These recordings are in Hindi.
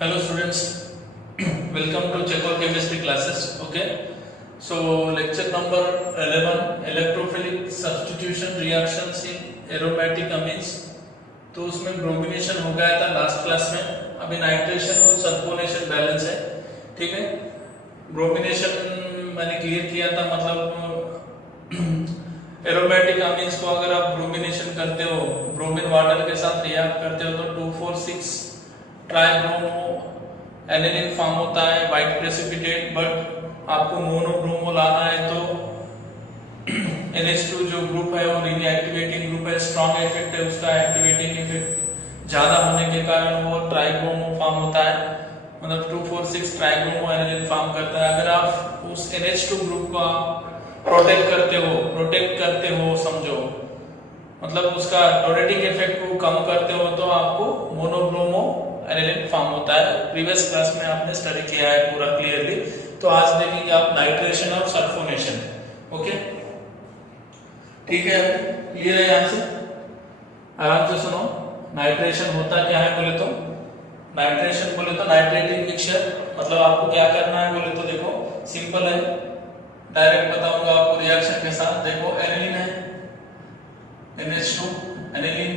Hello students, welcome to Checo chemistry classes. Okay, so lecture number 11 electrophilic substitution reactions in aromatic amines. तो उसमें ब्रोमिनेशन हो गया था लास्ट क्लास में. अभी नाइट्रेशन और सल्फोनेशन बैलेंस है. ठीक है, ब्रोमिनेशन मैंने क्लियर किया था, मतलब एरोमेटिक अमीन्स को अगर आप ब्रोमिनेशन करते हो, ब्रोमीन वाटर के साथ रिएक्ट करते हो तो 2,4,6 ट्राइब्रोमो एनिलीन फॉर्म होता है, व्हाइट प्रेसिपिटेट. बट आपको मोनोब्रोमो लाना है तो NH2 जो ग्रुप है वो रीएक्टिवेटिंग ग्रुप है, स्ट्रॉन्ग इफेक्ट है उसका, एक्टिवेटिंग इफेक्ट ज्यादा होने के कारण वो ट्राइब्रोमो फॉर्म होता है, मतलब 2,4,6 ट्राइब्रोमो एनिलीन फॉर्म करता है. अगर आप उस NH2 ग्रुप को प्रोटेक्ट करते हो समझो, मतलब उसका टोरेटिक इफेक्ट को कम करते हो तो आपको मोनोब्रोमो एनिलीन फॉर्म होता है. प्रीवियस क्लास में आपने स्टडी किया है पूरा क्लियरली. तो आज देखेंगे आप नाइट्रेशन और सल्फोनेशन. ओके, ठीक है, क्लियर है? यहां से आराम से सुनो. नाइट्रेशन होता क्या है बोले तो, नाइट्रेशन बोले तो नाइट्रेटिंग मिक्सचर. मतलब आपको क्या करना है बोले तो देखो सिंपल है, डायरेक्ट बताऊंगा आपको रिएक्शन के साथ. देखो एनिलीन है, NH2 एनिलीन.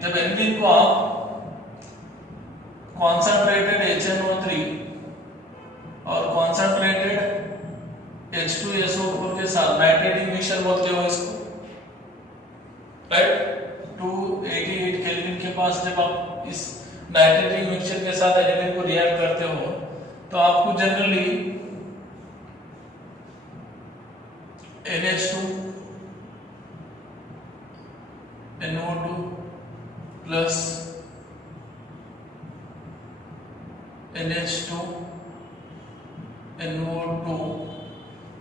जब एनिलीन को आप कॉन्सेंट्रेटेड HNO3 और कॉन्सेंट्रेटेड H2SO4 के साथ नाइट्रेटिंग मिक्सचर बोलते हो इसको, राइट. 288 केल्विन के पास जब आप इस नाइट्रेटिंग मिक्सचर के साथ एनिलीन को रिएक्ट करते हो तो आपको generally NH2 NO2 plus NH2 NO2,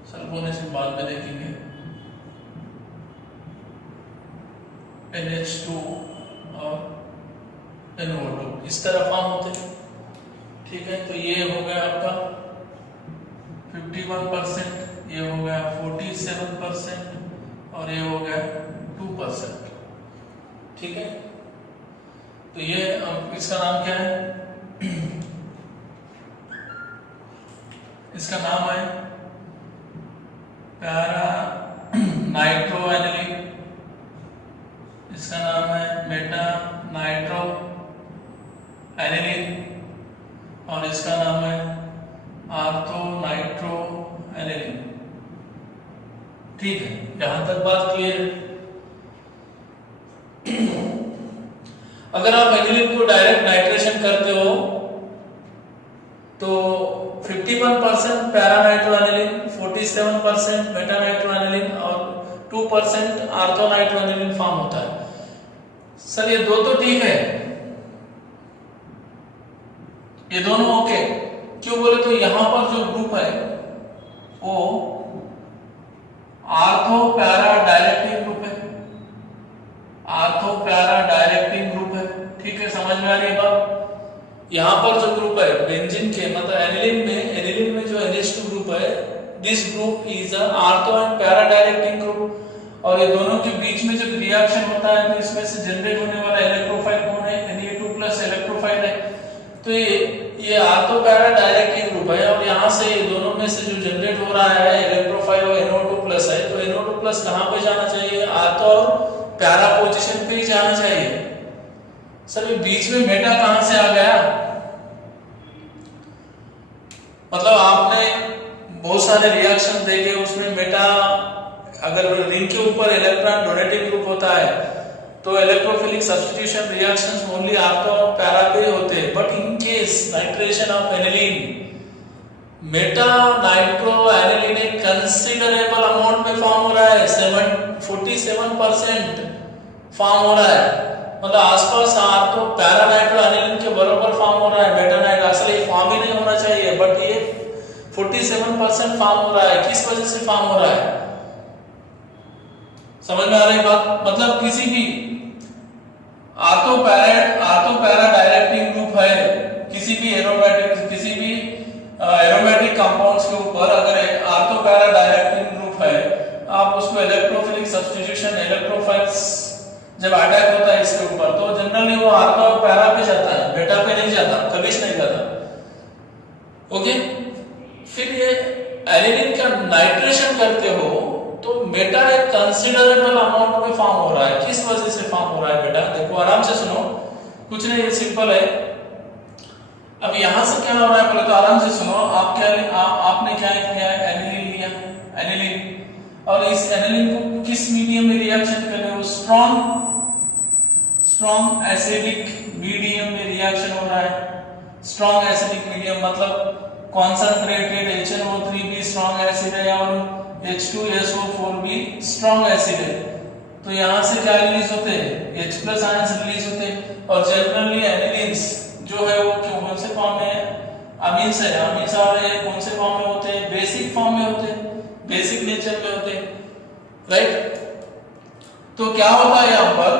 sulphonation बाद में देखेंगे, NH2 और NO2 इस तरह फॉर्म होते हैं. ठीक है, तो ये हो गया आपका 51%, ये हो गया 47% और ये हो गया 2%. ठीक है, तो ये इसका नाम क्या है? इसका नाम है पैरा नाइट्रो एनिलीन. इसका नाम है मेटा नाइट्रो एनिलीन और इसका नाम है आर्थो नाइट्रो एनिलीन. ठीक है, यहां तक बात क्लियर है. अगर आप एनिलीन को डायरेक्ट नाइट्रेशन करते हो तो 51% पैरानाइट्रो एनिलीन, 47% मेटानाइट्रो एनिलीन और 2% आर्थोनाइट्रो एनिलीन फॉर्म होता है. सर ये दो तो ठीक है, ये दोनों ओके. क्यों बोले तो यहां पर जो ग्रुप है वो आर्थो पैरा डायरेक्टिंग ग्रुप है, आर्थो पैरा डायरेक्टिंग ग्रुप है. ठीक है, समझ में आ रही है बात? यहां पर जो ग्रुप है बेंजीन के, मतलब एनिलीन में जो NH2 ग्रुप है, this group is a ortho and para directing group. और ये दोनों के बीच में जब रिएक्शन होता है तो इसमें से जनरेट होने वाला इलेक्ट्रोफाइल कौन है? Na2+ इलेक्ट्रोफाइल है. तो ये आर्थो पैरा डायरेक्टिंग ग्रुप है और यहां से ये दोनों में से जो जनरेट हो रहा है इलेक्ट्रोफाइल वो NO2+ है. तो NO2+ कहां पे जाना चाहिए? आर्थो और पैरा पोजीशन पे ही जाना चाहिए. सर ये बीच में मेटा कहां से आ गया? मतलब आपने बहुत सारे रिएक्शन देखे, उसमें मेटा अगर रिंग के ऊपर इलेक्ट्रॉन डोनेटिव ग्रुप होता है तो electrophilic substitution reactions only ortho और पैरा पे होते हैं. But in case nitration of aniline, Meta nitro aniline एक कंसीडरेबल अमाउंट में फॉर्म हो रहा है, 47% फॉर्म हो रहा है. मतलब आसपास आर्थो पैरा नाइट्रो एनिलीन के बराबर फॉर्म हो रहा है मेटा नाइट्रो. असल ये फॉर्म ही नहीं होना चाहिए, बट ये 47% फॉर्म हो रहा है. किस वजह से फॉर्म हो रहा है? समझ में आ रही बात? मतलब किसी भी आर्थो पैरा डायरेक्टिंग ग्रुप है, किसी भी एरोमेटिक कंपाउंड्स के ऊपर अगर आर्थो पैरा डायरेक्टिंग ग्रुप है, आप उसको इलेक्ट्रोफिलिक सब्स्टिट्यूशन इलेक्ट्रोफाइल्स जब अटैक होता है इसके ऊपर तो जनरली वो आल्फा और पैरा पे जाता है, बेटा पे नहीं जाता, कभी नहीं जाता। ओके, फिर ये एलिनिन का नाइट्रेशन करते हो तो बेटा एक कंसीडरेबल अमाउंट में फॉर्म हो रहा है। किस वजह से फॉर्म हो रहा है बेटा? देखो आराम से सुनो, कुछ नहीं, ये सिंपल है। अब यहां से क्या हो रहा है बोले तो आराम से सुनो। आपने क्या किया है, एनिलीन लिया, एनिलीन, और इस एनिलीन को किस मीडियम में रिएक्शन कर रहे हो? स्ट्रॉन्ग एसिडिक मीडियम में रिएक्शन हो रहा है। स्ट्रॉन्ग एसिडिक मीडियम मतलब कॉन्संट्रेटेड HNO3 भी स्ट्रॉन्ग एसिड है और H2SO4 भी स्ट्रॉन्ग एसिड है। तो यहां से क्या रिलीज होते हैं? H+ आयंस रिलीज होते हैं। और जनरली एनिलीन्स जो है वो कौन से फॉर्म में? अमीन्स है। अमीन्स वाले कौन से फॉर्म में होते हैं? बेसिक फॉर्म में होते हैं, बेसिक नेचर में होते हैं, राइट? तो क्या होता है यहां पर,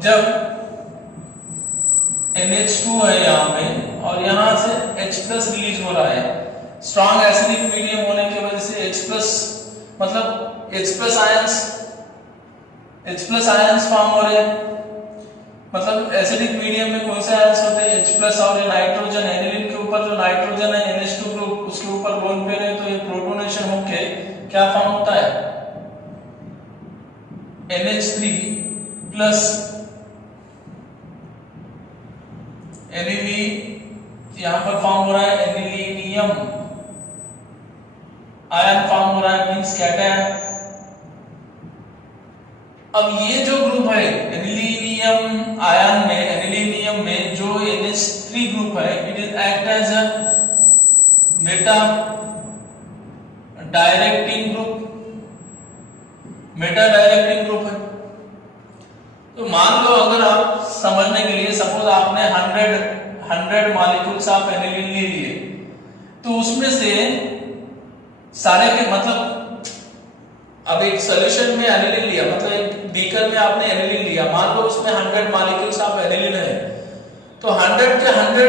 जब NH2 है यहां पे और यहां से H+ रिलीज हो रहा है, स्ट्रॉन्ग एसिडिक मीडियम होने की वजह से H+ मतलब H+ आयंस फॉर्म हो रहे हैं। मतलब एसिडिक मीडियम में कौन से आयंस होते हैं? H+ और नाइट्रोजन, एनिलीन के ऊपर जो नाइट्रोजन है NH2 ग्रुप, उसके ऊपर बॉन्ड पे रहे तो ये प्रोटोनेशन होके क्या फॉर्म होता है? NH3+ एनिलीन, यहां पर फॉर्म हो रहा है एनिलीनियम आयन फॉर्म हो रहा है, मींस कैटायन। अब ये जो ग्रुप है एनिलीनियम आयन में, एनिलीनियम में जो NH3 ग्रुप है, it is act as a meta directing group है। तो मान लो अगर आप समझने के लिए सपोज आपने 100 मॉलिक्यूल्स ऑफ एनिलीन ले लिए, तो उसमें से सारे के मतलब अब एक सॉल्यूशन में एनिलीन लिया, मतलब एक बीकर में आपने एनिलीन लिया, मान लो उसमें 100 मॉलिक्यूल्स ऑफ एनिलीन है, तो 100 के 100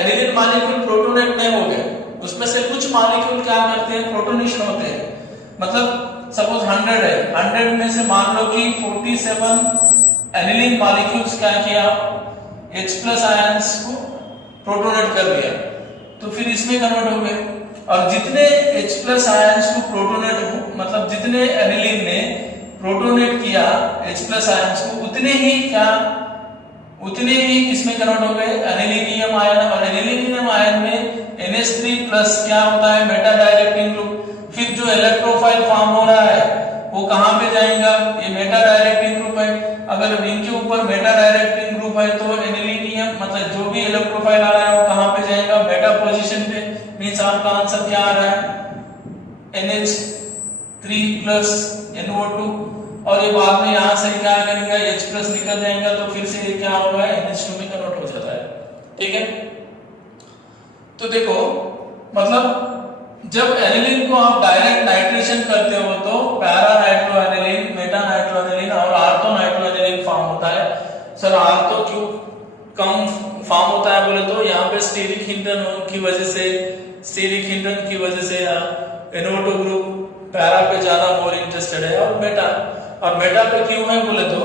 एनिलीन मॉलिक्यूल प्रोटोनेट नहीं हो गए, उसमें से कुछ मॉलिक्यूल क्या करते हैं? प्रोटोनेशन होते हैं। मतलब सपोज 100 है, 100 में से मान लो कि 47 एनिलीन मॉलिक्यूल्स क्या किया? H+ आयंस को प्रोटोनेट कर दिया, तो फिर इसमें कन्वर्ट हो गए। और जितने H+ आयंस को प्रोटोनेट मतलब जितने एनिलीन ने प्रोटोनेट किया H+ आयंस को, उतने ही किसमें कन्वर्ट हो गए? Anilinium ion. और एनिलीनियम आयन में NH3+ क्या होता है? Meta directing group. फिर जो इलेक्ट्रोफाइल फॉर्म हो रहा है वो कहां पे जाएगा? ये मेटा डायरेक्टिंग ग्रुप है। अगर रिंग के ऊपर मेटा डायरेक्टिंग ग्रुप है तो एनिलीनियम मतलब जो भी इलेक्ट्रोफाइल आ रहा है वो कहां पे जाएगा? मेटा पोजीशन पे। मींस आपका आंसर क्या आ रहा है? NH3+ NO2। और ये बाद में यहां से क्या करेगा? H+ निकल जाएगा, तो फिर से ये क्या होगा? NH2 में कन्वर्ट हो जाता है, ठीक है? तो देखो मतलब जब एनिलीन को आप डायरेक्ट नाइट्रेशन करते हो तो पैरा नाइट्रोएनिलीन, मेटा नाइट्रोएनिलीन और ऑर्थो नाइट्रोएनिलीन फॉर्म होता है। सर ऑर्थो क्यों कम फॉर्म होता है बोले तो यहाँ पे स्टीरिक हिंडन की वजह से NO2 ग्रुप पैरा पे ज्यादा मोर इंटरेस्टेड है और मेटा पे क्यों है बोले तो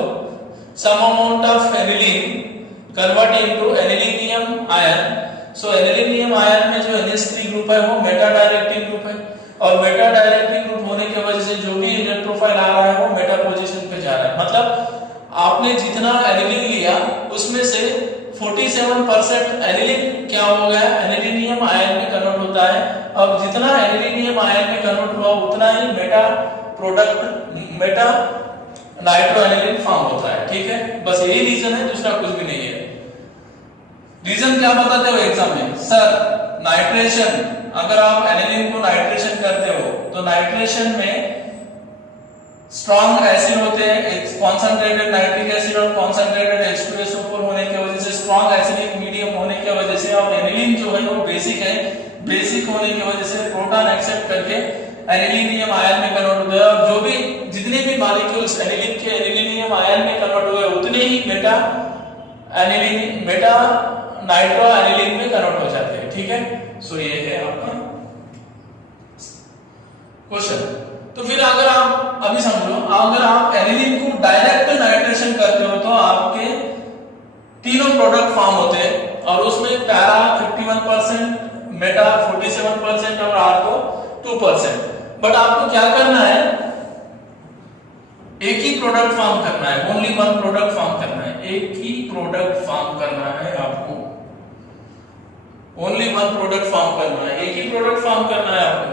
some amount of aniline convert into anilinium ion. So anilinium ion में जो NH3 ग्रुप है वो मेटा डायरेक्टिंग ग्रुप है, और मेटा डायरेक्टिंग ग्रुप होने की वजह से जो भी इलेक्ट्रोफाइल आ रहा है वो मेटा पोजीशन पे जा रहा है। मतलब आपने जितना एनिलीन लिया उसमें से 47% एनिलीन क्या हो गया? एनिलीनियम आयन में कन्वर्ट होता है। अब जितना एनिलीनियम आयन में कन्वर्ट हुआ उतना ही मेटा नाइट्रोएनिलीन फॉर्म होता है, ठीक है? बस यही रीजन है, दूसरा कुछ भी नहीं है। रीजन क्या बताते हो एग्जाम में? सर नाइट्रेशन, अगर आप एनिलीन को नाइट्रेशन करते हो तो नाइट्रेशन में स्ट्रॉन्ग एसिड होते हैं, कॉन्संट्रेटेड नाइट्रिक एसिड और कॉन्संट्रेटेड H2SO4 होने की वजह से, स्ट्रॉन्ग एसिडिक मीडियम होने की वजह से, और एनिलीन जो है वो बेसिक है, बेसिक होने की वजह से प्रोटॉन एक्सेप्ट करके एनिलीनियम आयन में कन्वर्ट हो गया। और जो भी जितने भी मॉलिक्यूल्स एनिलीन के एनिलीनियम आयन में कन्वर्ट हुए उतने ही मेटा नाइट्रो एनिलीन में कन्वर्ट हो जाते हैं, ठीक है? सो ये है आपका क्वेश्चन। तो फिर अगर आप अभी समझो, अगर आप एनिलीन को डायरेक्ट नाइट्रेशन करते हो तो आपके तीनों प्रोडक्ट फॉर्म होते हैं और उसमें पैरा 51%, मेटा 47% और आर्थो 2%। बट आपको क्या करना है, एक ही प्रोडक्ट फॉर्म करना है, ओनली वन प्रोडक्ट फॉर्म करना है, एक ही प्रोडक्ट फॉर्म करना है आपको, ओनली वन प्रोडक्ट फॉर्म करना है, एक ही प्रोडक्ट फॉर्म करना है आपको,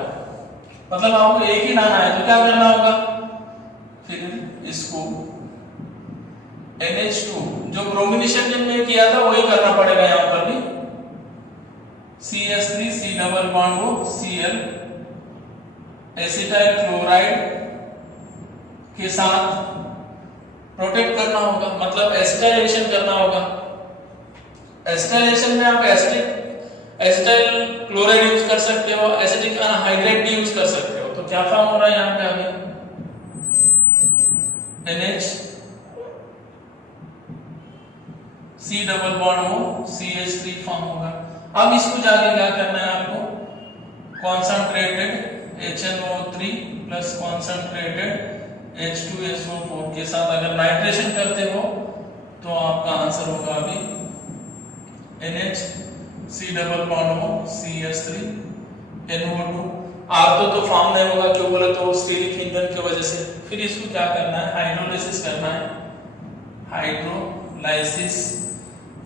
मतलब आपको एक ही लाना है। तो क्या करना होगा, फिर इसको NH2 जो ब्रोमिनेशन जिनने किया था वही करना पड़ेगा यहां पर भी, CH3 C डबल बॉन्ड वो Cl एसिटाइल क्लोराइड के साथ प्रोटेक्ट करना होगा, मतलब एसिटाइलेशन करना होगा। एसिटाइलेशन में आप एसिटाइल क्लोराइड यूज कर सकते हो, एसिटिक अनहाइड्रेट भी यूज कर सकते हो। तो क्या फॉर्म हो रहा है यहां पे आगे, NH C डबल बॉन्ड हो CH3 फॉर्म होगा। अब इसको जाके क्या करना है आपको, concentrated HNO3 plus concentrated H2SO4 के साथ अगर नाइट्रेशन करते हो तो आपका आंसर होगा अभी NH C डबल बॉन्ड हो CH3 NO2। आर्थो तो फॉर्म नहीं होगा, क्यों बोले तो स्टीरिक ईंधन की वजह से। फिर इसको क्या करना है, हाइड्रोलाइसिस करना है, हाइड्रोलाइसिस,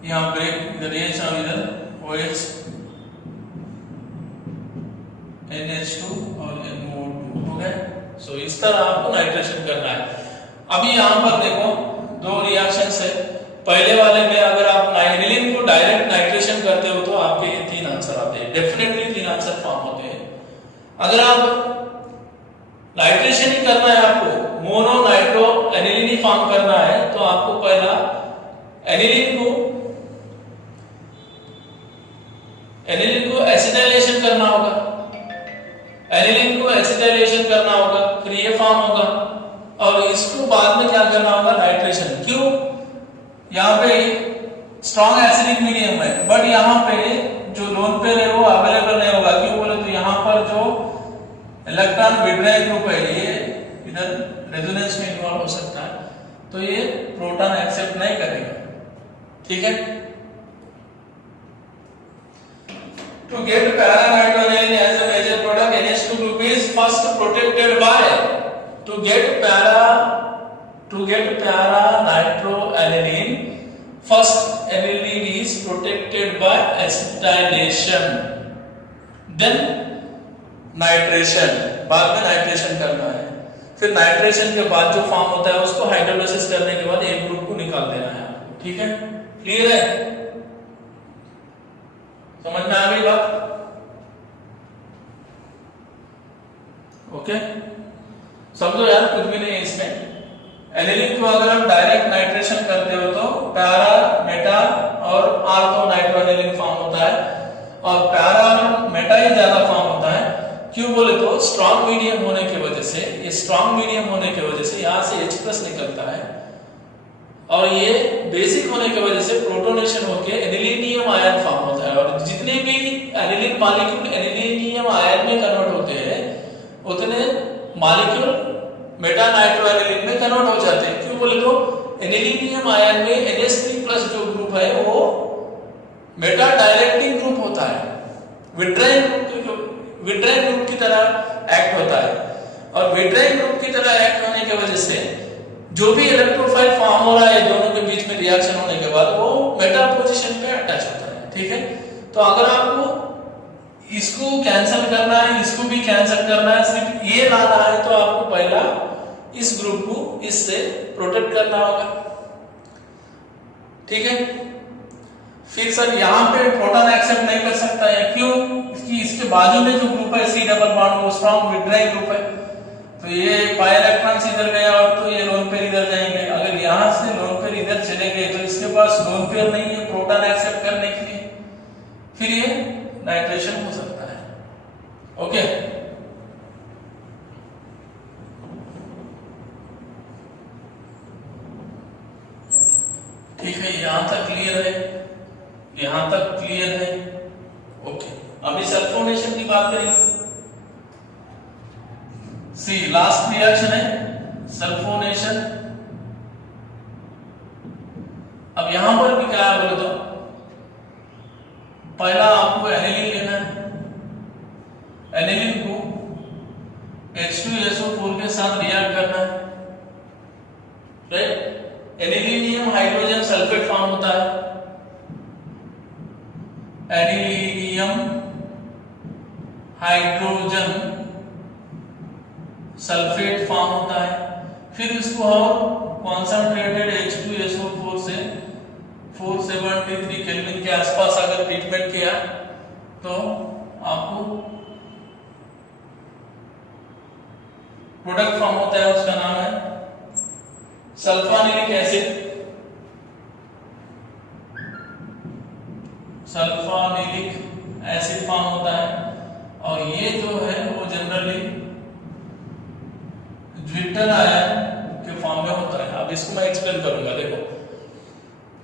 यहाँ ब्रेक इधर H और इधर OH NH2 और NO2 हो गए। सो इस तरह आपको नाइट्रेशन करना है। अभी यहाँ पर देखो दो रिएक्शंस है, पहले वाले में अगर आप एनिलीन को डायरेक्ट नाइट्रेशन करते हो तो आपके ये तीन आंसर आते हैं, डेफिनेटली तीन आंसर फॉर्म होते हैं। अगर आप नाइट्रेशन ही करना है, आपको मोनो नाइट्रो एनिलीन ही फॉर्म करना है, तो आपको पहला एनिलीन को एसिटाइलेशन करना होगा, एनिलीन को एसिटाइलेशन करना होगा, फिर ये फॉर्म होगा और इसको बाद में क्या करना होगा, नाइट्रेशन। क्यों, यहाँ पे स्ट्रॉन्ग एसिडिक मीडियम है बट यहाँ पे जो लोन पेयर है वो अवेलेबल नहीं होगा। क्यों बोले तो यहाँ पर जो इलेक्ट्रॉन विड्रायल ग्रुप है ये इधर रेजोनेंस में इन्वॉल्व हो सकता है, तो ये प्रोटॉन एक्सेप्ट नहीं करेगा। ठीक है, to get para-nitroaniline as a major product, NH2 group is first protected by, to get para-nitroaniline, first aniline is protected by acetylation, then nitration, बाद में नाइट्रेशन करना है। फिर नाइट्रेशन के बाद जो फॉर्म होता है उसको हाइड्रोलाइसिस करने के बाद एक ग्रुप को निकाल देना है आपको। ठीक है, क्लियर है, समझ में आ गई बात? ओके, समझो यार, कुछ भी नहीं है इसमें। एनिलीन को अगर हम डायरेक्ट नाइट्रेशन करते हो तो पैरा, मेटा और आर्थो नाइट्रोएनिलीन फॉर्म होता है और पैरा और मेटा ही ज्यादा फॉर्म होता है। क्यों बोले तो स्ट्रॉन्ग मीडियम होने की वजह से, ये स्ट्रॉन्ग मीडियम होने की वजह से यहाँ से H+ निकलता है और ये बेसिक होने की वजह से प्रोटोनेशन होकर एनिलीनियम आयन फॉर्म होता है और जितने भी एनिलीन मॉलिक्यूल एनिलीनियम आयन में कन्वर्ट होते हैं उतने मॉलिक्यूल मेटा नाइट्रोएनिलीन में कन्वर्ट हो जाते हैं। क्यों बोले तो एनिलीनियम आयन में NH3+ जो ग्रुप है वो मेटा डायरेक्टिंग ग्रुप होता है, विट्राइल ग्रुप की तरह एक्ट होता है और विट्राइल ग्रुप की तरह एक्ट होने की वजह से जो भी इलेक्ट्रोफाइल फॉर्म हो रहा है दोनों के बीच में रिएक्शन होने के बाद वो मेटा पोजीशन पे अटैच होता है। ठीक है, तो अगर आपको इसको कैंसिल करना है, इसको भी कैंसिल करना है, सिर्फ ये लाना है तो आपको पहला इस ग्रुप को इससे प्रोटेक्ट करना होगा। ठीक है, फिर सर यहाँ पे प्रोटॉन एक्सेप्ट नहीं कर सकता है, क्यों? कि इसके बाजू में जो ग्रुप है C डबल बॉन्ड वो स्ट्रॉन्ग विड्राइल ग्रुप है, तो ये पाई इलेक्ट्रॉन्स इधर गया और तो ये लोन पेयर इधर जाएंगे। अगर यहाँ से लोन पेयर इधर चले गए तो इसके पास लोन पेयर नहीं है प्रोटॉन एक्सेप्ट करने के लिए, फिर ये नाइट्रेशन हो सकता है। ओके, ठीक है, यहां तक क्लियर है, यहां तक क्लियर है। ओके, अभी सल्फोनेशन की बात करेंगे। सी लास्ट रिएक्शन है सल्फोनेशन। अब यहां पर भी क्या है बोले तो पहला आपको एनिलीन लेना है, एनिलीन को H2SO4 के साथ रिएक्ट करना है, right. Anilinium hydrogen sulphate form होता है, एनिलीनियम हाइड्रोजन सल्फेट फॉर्म होता है। फिर इसको हम कॉन्सेंट्रेटेड H2SO4 से 473 केल्विन के आसपास अगर ट्रीटमेंट किया तो आपको प्रोडक्ट फॉर्म होता है, उसका नाम है sulphanilic acid. Sulphanilic acid form होता है और ये जो है वो जनरली ज्विटर आयन के फॉर्म में होता है। अब इसको मैं एक्सप्लेन करूंगा। देखो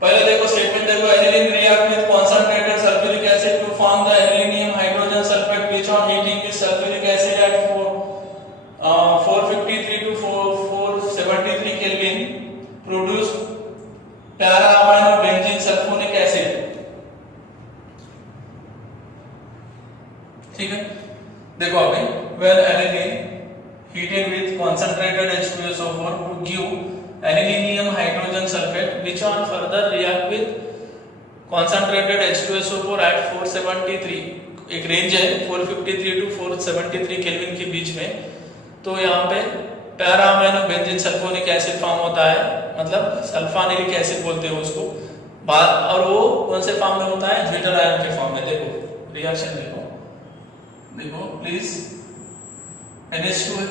पहले देखो स्टेटमेंट देखो, aniline react with concentrated sulphuric acid to form the anilinium hydrogen sulphate which on heating this sulphuric acid at 453 to 473 kelvin produce para amino benzene sulphonic acid. ठीक है, देखो अभी when aniline heated with concentrated H2SO4 to give anilinium hydrogen sulfate which on further react with concentrated H2SO4 at 473, एक रेंज है 453 to 473 केल्विन के बीच में, तो यहाँ पे para amino benzene sulphonic acid form होता है, मतलब सल्फानिलिक एसिड बोलते हैं उसको। और वो कौन से फॉर्म में होता है? ज्विटर आयन के फॉर्म में। देखो रिएक्शन देखो, देखो प्लीज NH2 है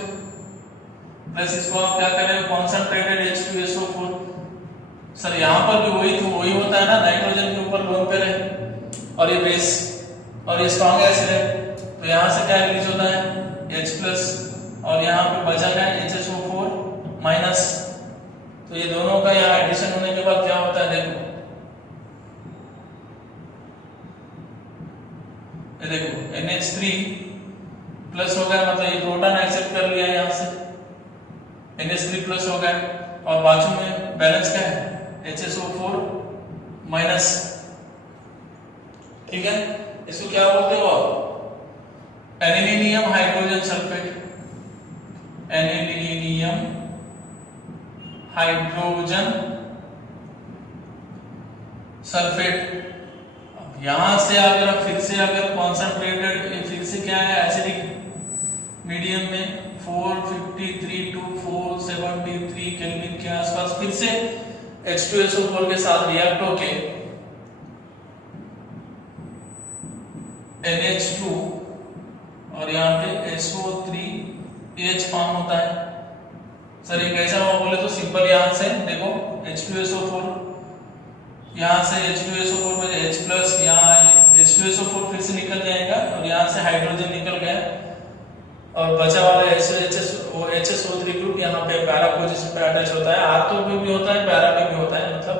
प्लस इसको आप क्या करें कॉन्सेंट्रेटेड H2SO4। सर यहाँ पर भी वही तो वही होता है ना, नाइट्रोजन के ऊपर लोन पे रहे और ये बेस और ये स्ट्रॉन्ग एसिड है, तो यहाँ से क्या रिलीज होता है H प्लस और यहाँ पे बचा क्या है HSO4 माइनस। तो ये दोनों का यहाँ एडिशन होने के बाद क्या होता है देखो, ये देखो NH3 प्लस हो गया, मतलब ये प्रोटॉन एक्सेप्ट कर लिया यहाँ से, NH3 प्लस हो गया और बाजू में बैलेंस क्या है HSO4 माइनस। ठीक है, इसको क्या बोलते हो आप? Anilinium hydrogen sulphate. Anilinium hydrogen sulphate. अब यहां से अगर फिर से अगर कॉन्सेंट्रेटेड, फिर से क्या है एसिडिक मीडियम में 453 to 473 केल्विन के आसपास फिर से H2SO4 के साथ रिएक्ट होके NH2 और यहाँ पे SO3H फॉर्म होता है। सर ये कैसा हुआ बोले तो सिंपल, यहाँ से देखो H2SO4, यहाँ से H2SO4 में H प्लस, यहाँ H2SO4 फिर से निकल जाएगा और यहाँ से हाइड्रोजन निकल गया और बचा वाला HSO3 ग्रुप यहाँ पे पैरा पोजीशन पे अटैच होता है। आर्थो में भी होता है, पैरा में भी होता है, मतलब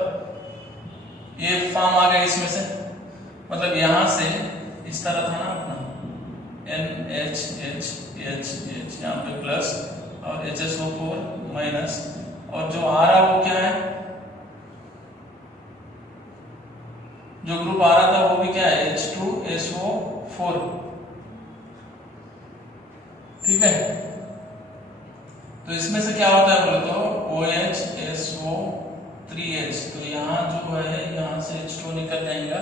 ये फॉर्म आ गया इसमें से। मतलब यहाँ से इस तरह था ना अपना NHHH यहाँ पे प्लस और HSO4 माइनस, और जो आ रहा वो क्या है, जो ग्रुप आ रहा था वो भी क्या है H2SO4। ठीक है, तो इसमें से क्या होता है बोले तो OHSO3H, तो यहाँ जो है यहाँ से H2 निकल जाएगा।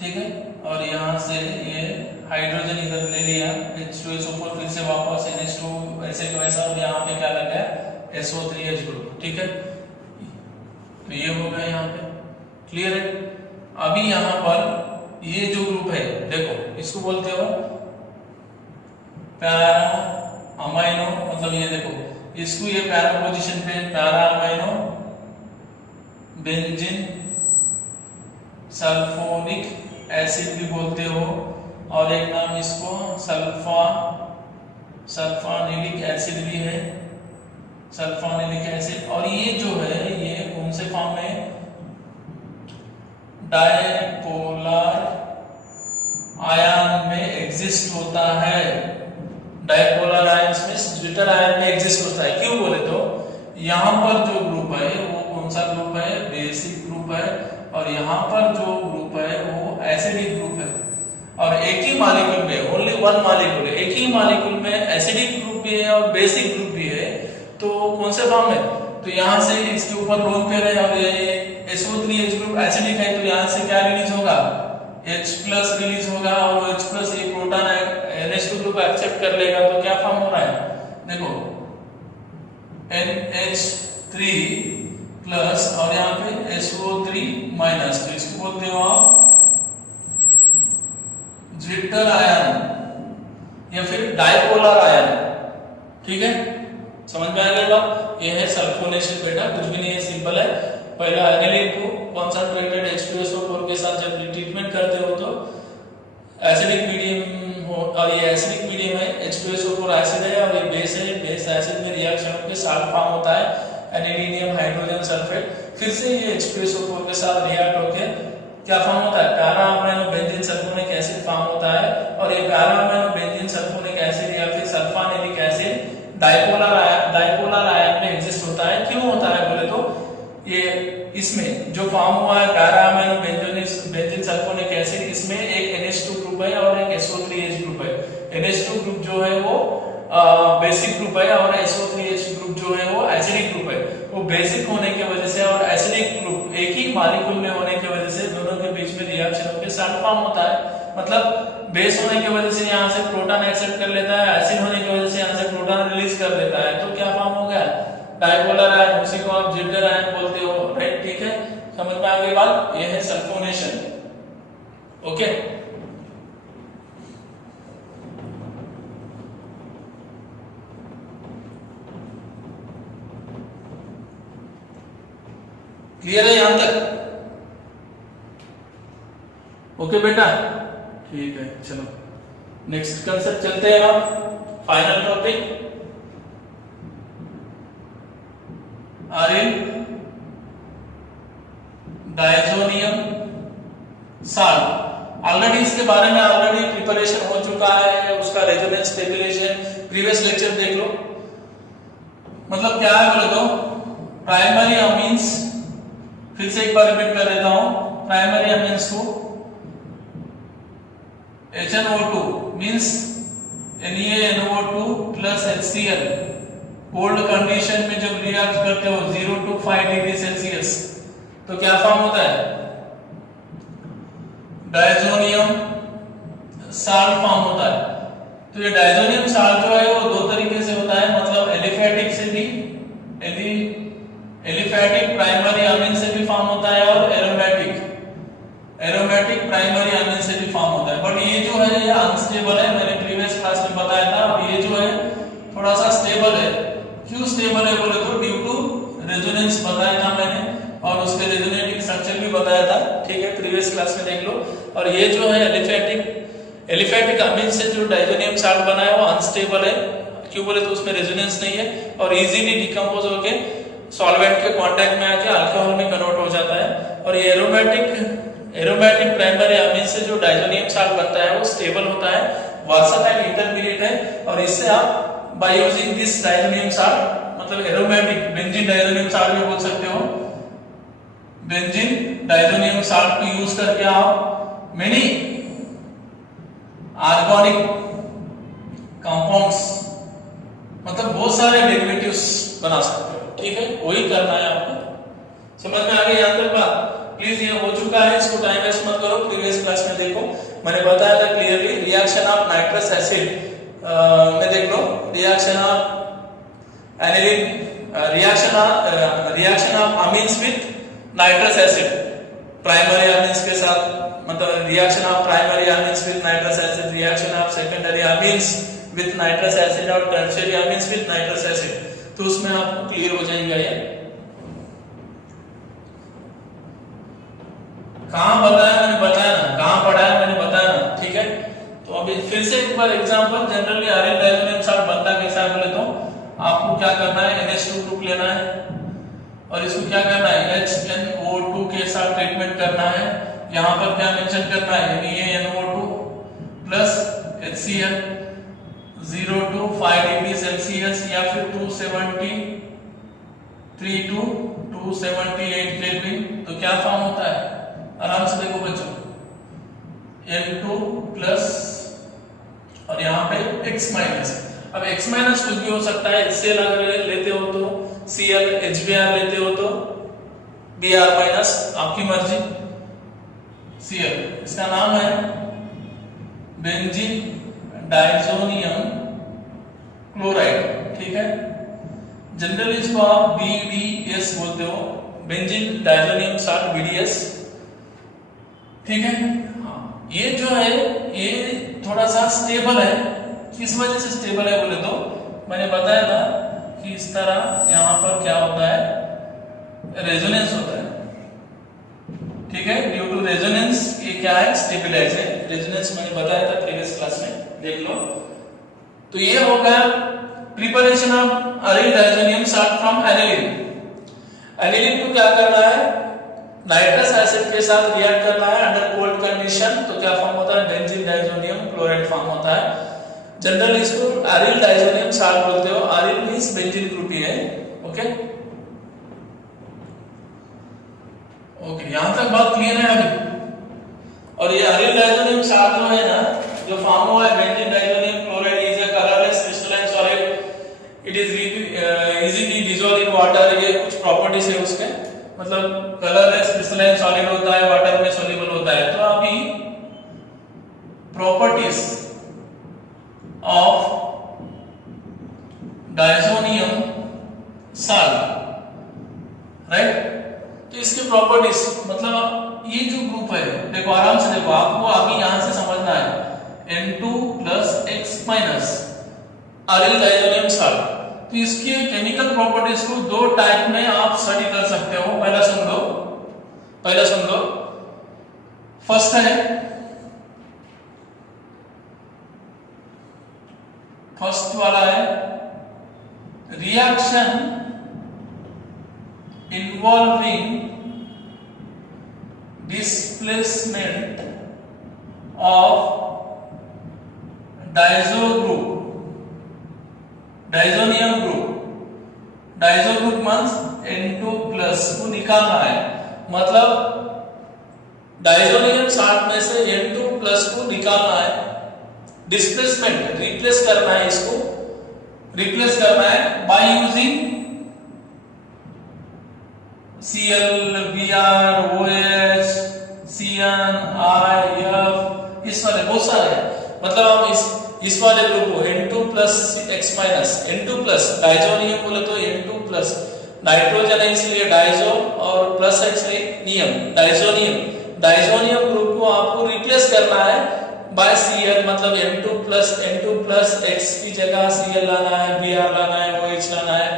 ठीक है, और यहाँ से ये हाइड्रोजन इधर ले लिया H2SO4 फिर से वापस NH2 वैसे का वैसा, और यहाँ पे क्या लग गया SO3H ग्रुप। ठीक है, तो ये हो गया यहाँ पे, क्लियर है। अभी यहाँ पर ये जो ग्रुप है देखो, इसको बोलते हो पैरा अमाइनो, मतलब ये देखो इसको ये पैरा पोजीशन पे para amino benzene sulphonic acid भी बोलते हो, और एक नाम इसको सल्फानिलिक एसिड भी है, सल्फानिलिक एसिड। और ये जो है ये कौन से फॉर्म में, डायपोलर आयन में एग्जिस्ट होता है, डाइपोलर आयंस में ज्विटर आयन में एग्जिस्ट होता है। क्यों बोले तो यहाँ पर जो ग्रुप है वो कौन सा ग्रुप है, बेसिक ग्रुप है, और यहाँ पर जो ग्रुप है वो एसिडिक ग्रुप है। और एक ही मॉलिक्यूल में ओनली वन मॉलिक्यूल है, एक ही मॉलिक्यूल में एसिडिक ग्रुप भी है और बेसिक ग्रुप भी है, तो कौन से फॉर्म में, तो यहाँ से इसके ऊपर लोन पेयर है और ये SO3H ग्रुप एसिडिक है, तो यहाँ से क्या रिलीज होगा, H+ रिलीज होगा, और H+ ये प्रोटॉन NH2 ग्रुप एक्सेप्ट कर लेगा, तो क्या फॉर्म हो रहा है, देखो NH3 प्लस और यहाँ पे SO3 माइनस, तो इसको बोलते हो आप ज्विटर आयन या फिर डाइपोलर आयन। ठीक है, समझ में आ गया बात। ये है सल्फोनेशन बेटा, कुछ भी नहीं है, सिंपल है। पहला एनिलीन को कॉन्सेंट्रेटेड H2SO4 के साथ जब ट्रीटमेंट करते हो तो एसिडिक मीडियम हो, और ये एसिडिक मीडियम है, H2SO4 एसिड है और ये बेस है, बेस एसिड में रिएक्शन के साथ फॉर्म होता है एनिलीनियम हाइड्रोजन सल्फेट, फिर से ये H2SO4 के साथ रिएक्ट होके क्या फॉर्म होता है, para amino benzene sulphonic acid form होता है, और ये para amino benzene sulphonic acid या फिर सल्फानिलिक एसिड डाइपोलर आयन में एग्जिस्ट होता है। क्यों होता है बोले तो ये इसमें जो फॉर्म हुआ है para amino benzene sulphonic acid, इसमें एक NH2 ग्रुप है और एक SO3H ग्रुप है। NH2 ग्रुप जो है वो बेसिक ग्रुप है और SO3H ग्रुप जो है वो एसिडिक ग्रुप है। वो बेसिक होने की वजह से और एसिडिक ग्रुप एक ही मॉलिक्यूल में होने की वजह से दोनों के बीच में रिएक्शन के साथ फॉर्म होता है। मतलब बेस होने की वजह से यहाँ से प्रोटॉन एक्सेप्ट कर लेता है, एसिड होने की वजह से यहाँ से प्रोटॉन रिलीज कर देता है, तो क्या फॉर्म हो गया, डाइपोलर आयन, उसी को आप ज्विटर आयन बोलते हो, राइट। ठीक है, समझ में आ गई बात। ये है सल्फोनेशन। ओके, क्लियर है यहां तक? ओके बेटा, ठीक है, चलो नेक्स्ट कंसेप्ट चलते हैं। आप final topic iron diazonium salt. Already इसके बारे में ऑलरेडी प्रिपरेशन हो चुका है, उसका रेजोनेंस स्टेबिलाईजेशन प्रीवियस लेक्चर देख लो। मतलब क्या है बोले तो प्राइमरी अमीन्स, फिर से एक बार रिपीट कर देता हूं, प्राइमरी अमीन्स को HNO2 means NaNO2 plus HCl cold condition में जब रिएक्ट करते हो 0 to 5 डिग्री सेल्सियस, तो क्या फॉर्म होता है, डायजोनियम साल्ट फॉर्म होता है। तो ये डायजोनियम साल्ट जो है वो दो तरीके से होता है, मतलब एलिफेटिक से भी, एलिफेटिक प्राइमरी अमीन से भी फॉर्म होता है और एरोमेटिक प्राइमरी अमीन से भी फॉर्म होता है। बट ये जो है ये अनस्टेबल है, मैंने प्रीवियस क्लास में बताया था। और ये जो है थोड़ा सा स्टेबल है। क्यों स्टेबल है बोले तो ड्यू टू रेजोनेंस बताया था मैंने, और उसके रेजोनेटिंग स्ट्रक्चर भी बताया था। ठीक है, प्रीवियस क्लास में देख लो। और ये जो है एलिफेटिक अमीन से जो डायजोनियम साल्ट बना है वो अनस्टेबल है। क्यों बोले तो उसमें रेजोनेंस नहीं है और इजीली डिकम्पोज होके सॉल्वेंट के कांटेक्ट में आके अल्कोहल में कन्वर्ट हो जाता है। और ये एरोमेटिक प्राइमरी अमीन से जो डायजोनियम साल्ट बनता है वो स्टेबल होता है, वर्सटाइल इंटरमीडिएट है। और इससे आप by using this diazonium salt, मतलब एरोमेटिक बेंजीन डायजोनियम साल्ट भी बोल सकते हो, बेंजीन डायजोनियम साल्ट को यूज करके आप मेनी ऑर्गेनिक कंपाउंड्स, मतलब बहुत सारे डेरिवेटिव्स बना सकते हो। ठीक है, वही करना है आपको। समझ में आ गई यहां तक बात? प्लीज ये हो चुका है, इसको टाइम वेस्ट मत करो। प्रीवियस क्लास में देखो, मैंने बताया था clearly reaction of nitrous acid में देख लो, reaction of aniline, reaction of amines with nitrous acid, primary amines के साथ, मतलब reaction of primary amines with nitrous acid, reaction of secondary amines with nitrous acid और tertiary amines with nitrous acid. तो उसमें आपको क्लियर हो जाएगा ये कहां बताया मैंने, बताया ना, कहां पढ़ा है मैंने, बताया ना। ठीक है, तो अभी फिर से एक बार example, generally aryl diazonium salt बनता कैसा है बोले तो आपको क्या करना है, NH2 ग्रुप लेना है और इसको क्या करना है, HNO2 के साथ ट्रीटमेंट करना है। यहां पर क्या मेंशन करना है, NaNO2 plus HCl, 0 to 5 degree Celsius या फिर 273 to 278 केल्विन, तो क्या फॉर्म होता है? आराम से देखो बच्चों, N2 प्लस और यहाँ पे X माइनस। अब X माइनस कुछ भी हो सकता है, HCl अगर लेते हो तो Cl, HBr लेते हो तो Br माइनस, आपकी मर्जी। Cl इसका नाम है बेंजीन डाइजोनियम क्लोराइड, ठीक है। जनरली इसको आप BDS बोलते हो, बेंजीन डाइजोनियम साल्ट, BDS, ठीक है। हाँ, ये जो है ये थोड़ा सा स्टेबल है। किस वजह से स्टेबल है बोले तो मैंने बताया था कि इस तरह यहाँ पर क्या होता है, रेजोनेंस होता है, ठीक है। ड्यू टू रेजोनेंस ये क्या है, स्टेबिलाइज है। रेजोनेंस मैंने बताया था प्रीवियस क्लास में, देख लो। तो ये होगा preparation of aryl diazonium salt from aniline. Aniline को क्या करना है, नाइट्रस एसिड के साथ रिएक्ट करना है अंडर कोल्ड कंडीशन, तो क्या फॉर्म होता है, बेंजीन डाइजोनियम क्लोराइड फॉर्म होता है। जनरली इसको अरील डाइजोनियम साल्ट बोलते हो। अरील मींस बेंजीन ग्रुप ही है, ओके ओके, यहां तक बात क्लियर है अभी। और ये अरील डाइजोनियम साल्ट जो है ना, जो फॉर्म हुआ है benzene diazonium chloride, is a colourless crystalline solid, it is easily dissolve in water. ये कुछ प्रॉपर्टीज है उसके, मतलब कलरलेस क्रिस्टलाइन सॉलिड होता है, वाटर में सॉल्युबल होता है। तो अभी properties of diazonium salt, right. तो इसके प्रॉपर्टीज मतलब ये जो ग्रुप है, देखो आराम से देखो, आपको अभी यहां से समझना है, N2 plus X minus aryl diazonium salt. तो इसके केमिकल प्रॉपर्टीज को दो टाइप में आप स्टडी कर सकते हो। पहला सुन लो, फर्स्ट है, फर्स्ट वाला है reaction involving displacement of Dizo group, diazonium group. Dizo group means N2 plus को निकालना है, मतलब डाइजोनियम साल्ट में से N2 प्लस को निकालना है। डिस्प्लेसमेंट, रिप्लेस करना है, इसको रिप्लेस करना है by using Cl, Br, OH, Cn, I, F, इस वाले बहुत सारे हैं। मतलब हम इस वाले ग्रुप को N2 plus X minus, N2 plus diazonium बोले तो N2 प्लस नाइट्रोजन है इसलिए डाइजो और प्लस है इसलिए नियम, डाइजोनियम ग्रुप को आपको रिप्लेस करना है बाय Cl, मतलब N2 प्लस X की जगह Cl लाना है, Br लाना है, OH लाना है,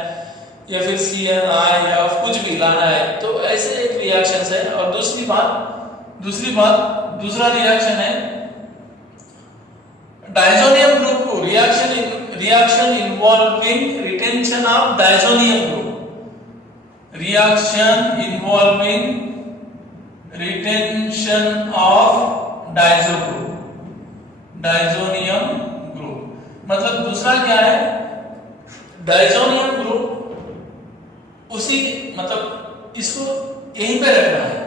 या फिर Cn, I, F कुछ भी लाना है। तो ऐसे एक रिएक्शन है। और दूसरा रिएक्शन है डाइजोनियम ग्रुप को reaction involving retention of diazonium group, reaction involving retention of diazonium group. मतलब दूसरा क्या है, डाइजोनियम ग्रुप उसी, मतलब इसको यहीं पे रखना है।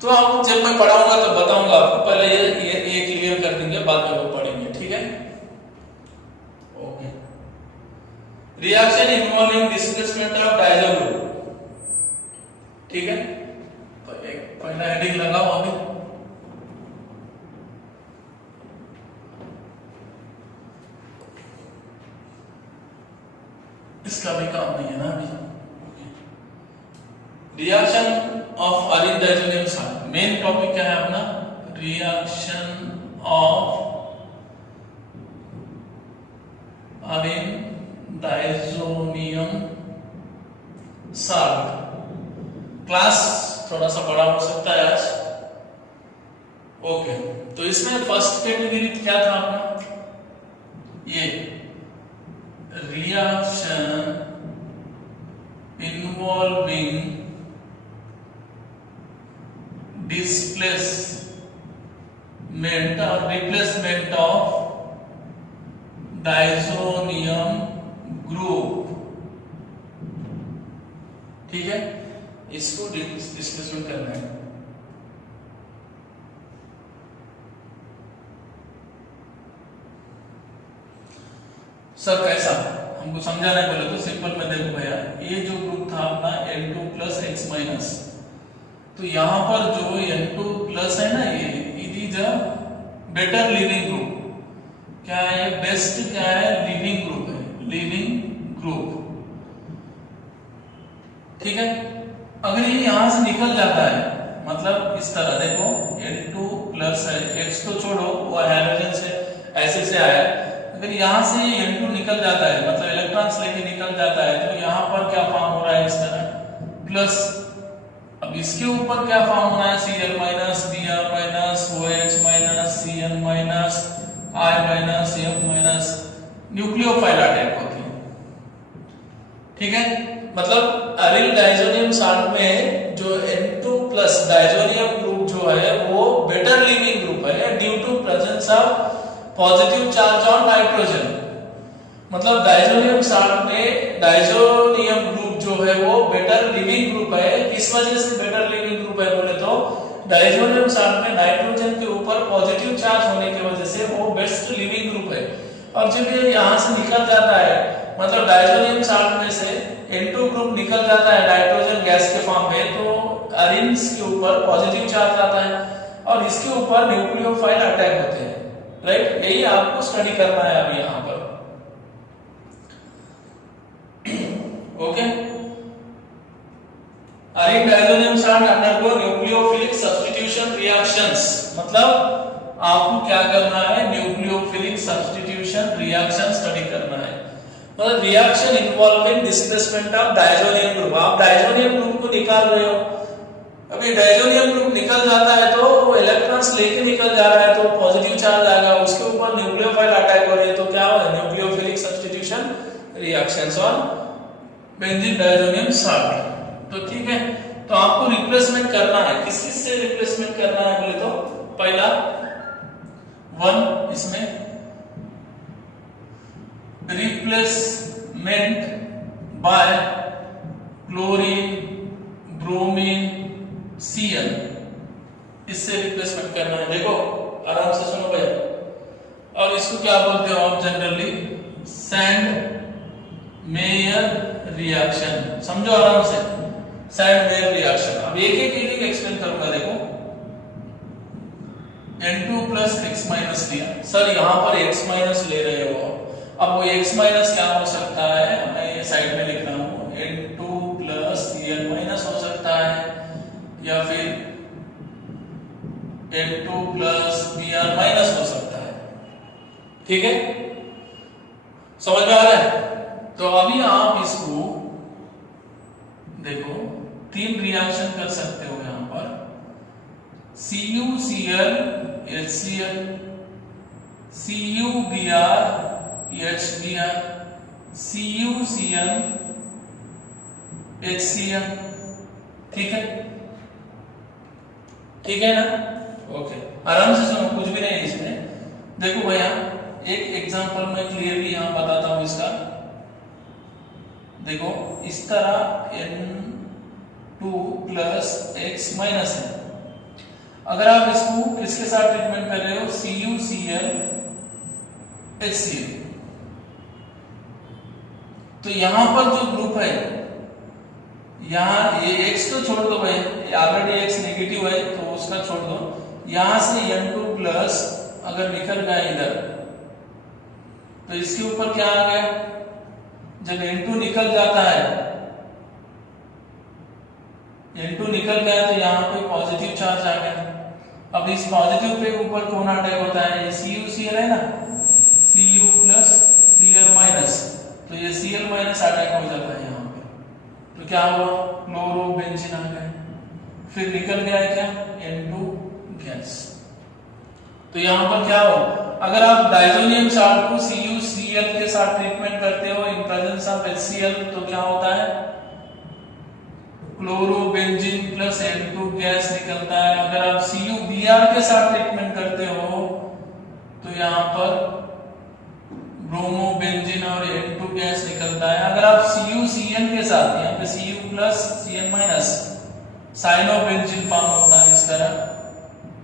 तो आप जब मैं पढ़ाऊंगा तो बताऊंगा आपको, पहले ये क्लियर कर देंगे, बाद में वो पढ़ेंगे, ठीक है। Okay, reaction involving displacement of Dizo group, ठीक है। तो एक पहला हेडिंग लगाओ अभी, इसका भी काम नहीं है ना अभी। Reaction of aryl diazonium salt, main topic क्या है अपना, reaction of aryl diazonium salt. Class थोड़ा सा बड़ा हो सकता है आज, ओके। तो इसमें फर्स्ट कैटेगरी क्या था अपना, ये रिएक्शन इन्वॉल्विंग डिस्प्लेसमेंट और रिप्लेसमेंट ऑफ डाइजोनियम ग्रुप, ठीक है, इसको डिस्कशन करना है। सर कैसा, हमको समझाना है बोले तो सिंपल में देखो भैया, ये जो ग्रुप था अपना N2 प्लस एक्स माइनस, तो यहाँ पर जो N2 प्लस है ना, ये it is a better leaving group. क्या है, बेस्ट क्या है, लिविंग ग्रुप है, लिविंग ग्रुप, ठीक है। अगर ये यहां से निकल जाता है, मतलब इस तरह देखो N2 प्लस है, X तो छोड़ो, वो हाइड्रोजन से ऐसे से आया, अगर यहां से N2 निकल जाता है, मतलब इलेक्ट्रॉन्स लेके निकल जाता है, तो यहां पर क्या फॉर्म हो रहा है, इस तरह प्लस। अब इसके ऊपर क्या फॉर्म होना है, Cl minus, Br minus, OH minus, Cn minus, I minus, F minus, nucleophile attack होती है, ठीक है। मतलब अरिल डाइजोनियम साल्ट में जो N2 प्लस डाइजोनियम ग्रुप जो है वो बेटर लिविंग ग्रुप है due to presence of positive charge on nitrogen. मतलब डाइजोनियम साल्ट में डाइजोनियम ग्रुप जो है वो बेटर लिविंग ग्रुप है। किस वजह से बेटर लिविंग ग्रुप है बोले तो डाइजोनियम साल्ट में नाइट्रोजन के ऊपर पॉजिटिव चार्ज होने की वजह से वो बेस्ट लिविंग ग्रुप है। और जब ये यहाँ से निकल जाता है, मतलब डाइजोनियम साल्ट में से N2 ग्रुप निकल जाता है नाइट्रोजन गैस के फॉर्म में, तो अरिन्स के ऊपर पॉजिटिव चार्ज आता है और इसके ऊपर न्यूक्लियोफाइल अटैक होते हैं, राइट। यही आपको स्टडी करना है अभी यहाँ पर, okay. Aryl diazonium salt undergo nucleophilic substitution reactions, मतलब आपको क्या करना है, न्यूक्लियोफिलिक सब्स्टिट्यूशन रिएक्शन स्टडी करना है। मतलब reaction involving displacement of diazonium group. आप डाइजोनियम ग्रुप को निकाल रहे हो, अभी डाइजोनियम ग्रुप निकल जाता है तो वो इलेक्ट्रॉन्स लेके निकल जा रहा है तो पॉजिटिव चार्ज आएगा, उसके ऊपर न्यूक्लियोफाइल अटैक हो रही है, तो क्या होगा, nucleophilic substitution reactions on benzene diazonium salt. तो ठीक है, तो आपको रिप्लेसमेंट करना है, किस किस से रिप्लेसमेंट करना है बोले तो पहला 1 इसमें replacement bye chlorine, bromine, Cl, इससे रिप्लेसमेंट करना है। देखो आराम से सुनो भैया, और इसको क्या बोलते हो आप जनरली, सैंड मेयर रिएक्शन, समझो आराम से, सैंड मेयर रिएक्शन। अब एक एक एक्सप्लेन करूंगा। देखो N2 प्लस एक्स माइनस लिया, सर यहाँ पर x माइनस ले रहे हो, अब वो x माइनस क्या हो सकता है, मैं ये साइड में लिख रहा हूँ, N2 प्लस Cl माइनस हो सकता है, या फिर N2 प्लस Br माइनस हो सकता है, ठीक है, समझ में आ रहा है। तो अभी आप इसको देखो 3 रिएक्शन कर सकते हो यहां पर, CuCl HCl, CuBr HBr, CuCl HCl, ठीक है, ठीक है ना, ओके। आराम से सुनो, कुछ भी नहीं है इसमें। देखो भैया एक एग्जांपल मैं क्लियरली यहां बताता हूं इसका। देखो इस तरह N2 प्लस एक्स माइनस है, अगर आप इसको किसके साथ ट्रीटमेंट कर रहे हो, CuCl HCl, तो यहां पर जो ग्रुप है, यहां ये x तो छोड़ दो भाई, ऑलरेडी x नेगेटिव है तो उसका छोड़ दो, यहां से N2 प्लस अगर निकल गया इधर, तो इसके ऊपर क्या आ गया, जब N2 निकल जाता है, N2 निकल गया तो यहाँ पे पॉजिटिव चार्ज आ गया। अब इस पॉजिटिव पे ऊपर कौन अटैक होता है, ये CuCl है ना, Cu प्लस Cl माइनस, तो ये Cl माइनस अटैक हो जाता है यहाँ पे, तो क्या हुआ, क्लोरोबेंजीन आ गया, फिर निकल गया है क्या, N2 गैस। तो यहाँ पर क्या हो, अगर आप डाइजोनियम साल्ट को CuCl के साथ ट्रीटमेंट करते हो इन प्रेजेंस ऑफ HCl, तो क्या होता है, क्लोरोबेंजीन प्लस N2 गैस निकलता है। अगर आप CuBr के साथ ट्रीटमेंट करते हो तो यहाँ पर ब्रोमो बेंजीन और N2 गैस निकलता है। अगर आप CuCN के साथ, यहाँ पे Cu plus Cn minus cyanobenzene form होता है इस तरह,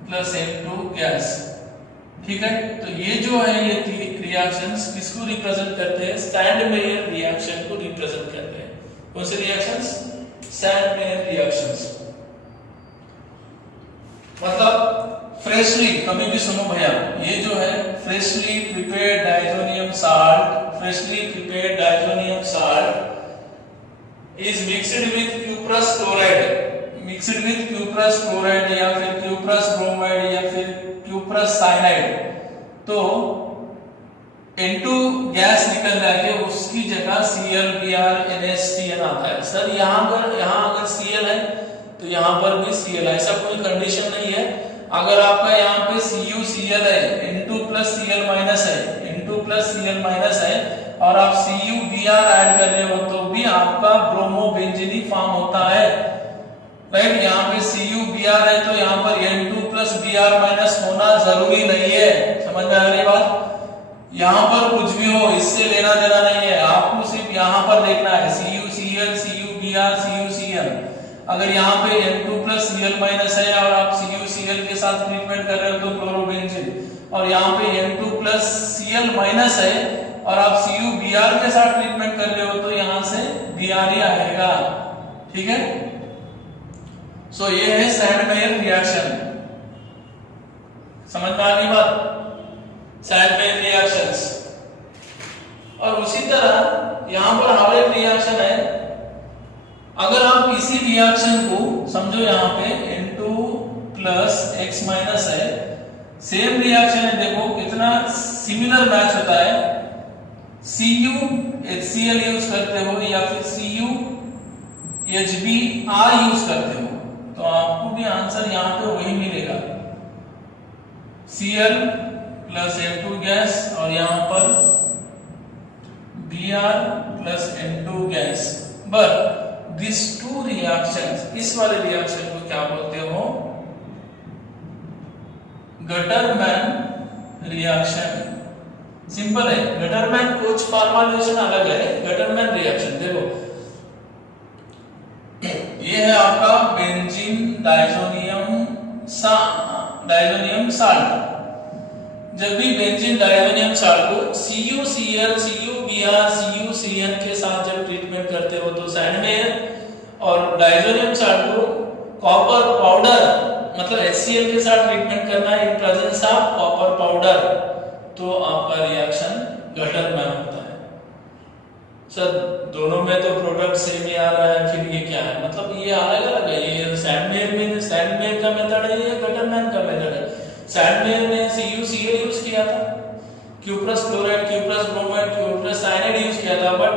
प्लस N2 गैस। ठीक है, तो ये जो है ये रिएक्शंस किसको रिप्रेजेंट करते हैं? सैंडमेयर रिएक्शन को रिप्रेजेंट करते हैं। कौन से रिएक्शंस? Sandmeyer reactions. मतलब फ्रेशली, कभी भी सुनो भैया, ये जो है freshly prepared diazonium salt, freshly prepared diazonium salt is mixed with cuprous chloride, mixed with cuprous chloride या फिर क्यूप्रस ब्रोमाइड या फिर क्यूप्रस साइनाइड, तो N2 गैस निकल जाके उसकी जगह Cl Br NaCN आता है। सर यहाँ अगर Cl है तो यहाँ पर भी Cl है, ऐसा कोई कंडीशन नहीं है। अगर आपका यहाँ पे CuCl है, N2 प्लस Cl माइनस है, N2 प्लस Cl माइनस है और आप CuBr ऐड कर रहे हो तो भी आपका ब्रोमोबेंजीन फॉर्म होता है, राइट। यहाँ पे CuBr है तो यहाँ पर N2 प्लस Br माइनस होना जरूरी नहीं है। समझ में आ रही बात? यहाँ पर कुछ भी हो इससे लेना देना नहीं है, आपको सिर्फ यहाँ पर देखना है CuCl, CuBr, CuCl। अगर यहाँ पे N2 प्लस Cl माइनस है और आप CuCl के साथ ट्रीटमेंट कर रहे हो तो क्लोरोबेंजीन, और यहाँ पे N2 प्लस Cl माइनस है और आप CuBr के साथ ट्रीटमेंट कर रहे हो तो यहाँ से Br ही आएगा। ठीक है, सो ये है सैंडमेयर रिएक्शन। समझ में आ गई बात? Sandmeyer reactions. और उसी तरह यहाँ पर हावेट रिएक्शन है। अगर आप इसी रिएक्शन को समझो, यहाँ पे N2 प्लस X माइनस है, सेम रिएक्शन है, देखो कितना सिमिलर मैच होता है। CuHCl यूज करते हो या फिर CuHBr यूज करते हो तो आपको भी आंसर यहाँ पे वही मिलेगा, Cl प्लस N2 गैस और यहाँ पर Br plus N2 gas. But this two reactions, इस वाले रिएक्शन को क्या बोलते हो? Gattermann reaction. सिंपल है, गटरमैन कुछ फॉर्मुलेशन अलग है। गटरमैन रिएक्शन देखो, ये है आपका बेंजीन डाइजोनियम साल्ट। जब भी बेंजीन डाइजोनियम साल्ट को CuCl, CuBr, CuCN के साथ जब ट्रीटमेंट करते हो तो सैंडमेयर, और डाइजोनियम साल्ट को कॉपर पाउडर मतलब HCl के साथ ट्रीटमेंट करना है in presence of copper powder, तो आपका रिएक्शन गटरमैन होता है। सर दोनों में तो प्रोडक्ट सेम ही आ रहा है, फिर ये क्या है? मतलब ये अलग अलग है। ये सैंडमेयर का मेथड है, ये गटरमैन का मेथड है। सैंडमेयर ने CuCl यूज किया था, cuprous chloride, cuprous bromide, cuprous cyanide use किया था, बट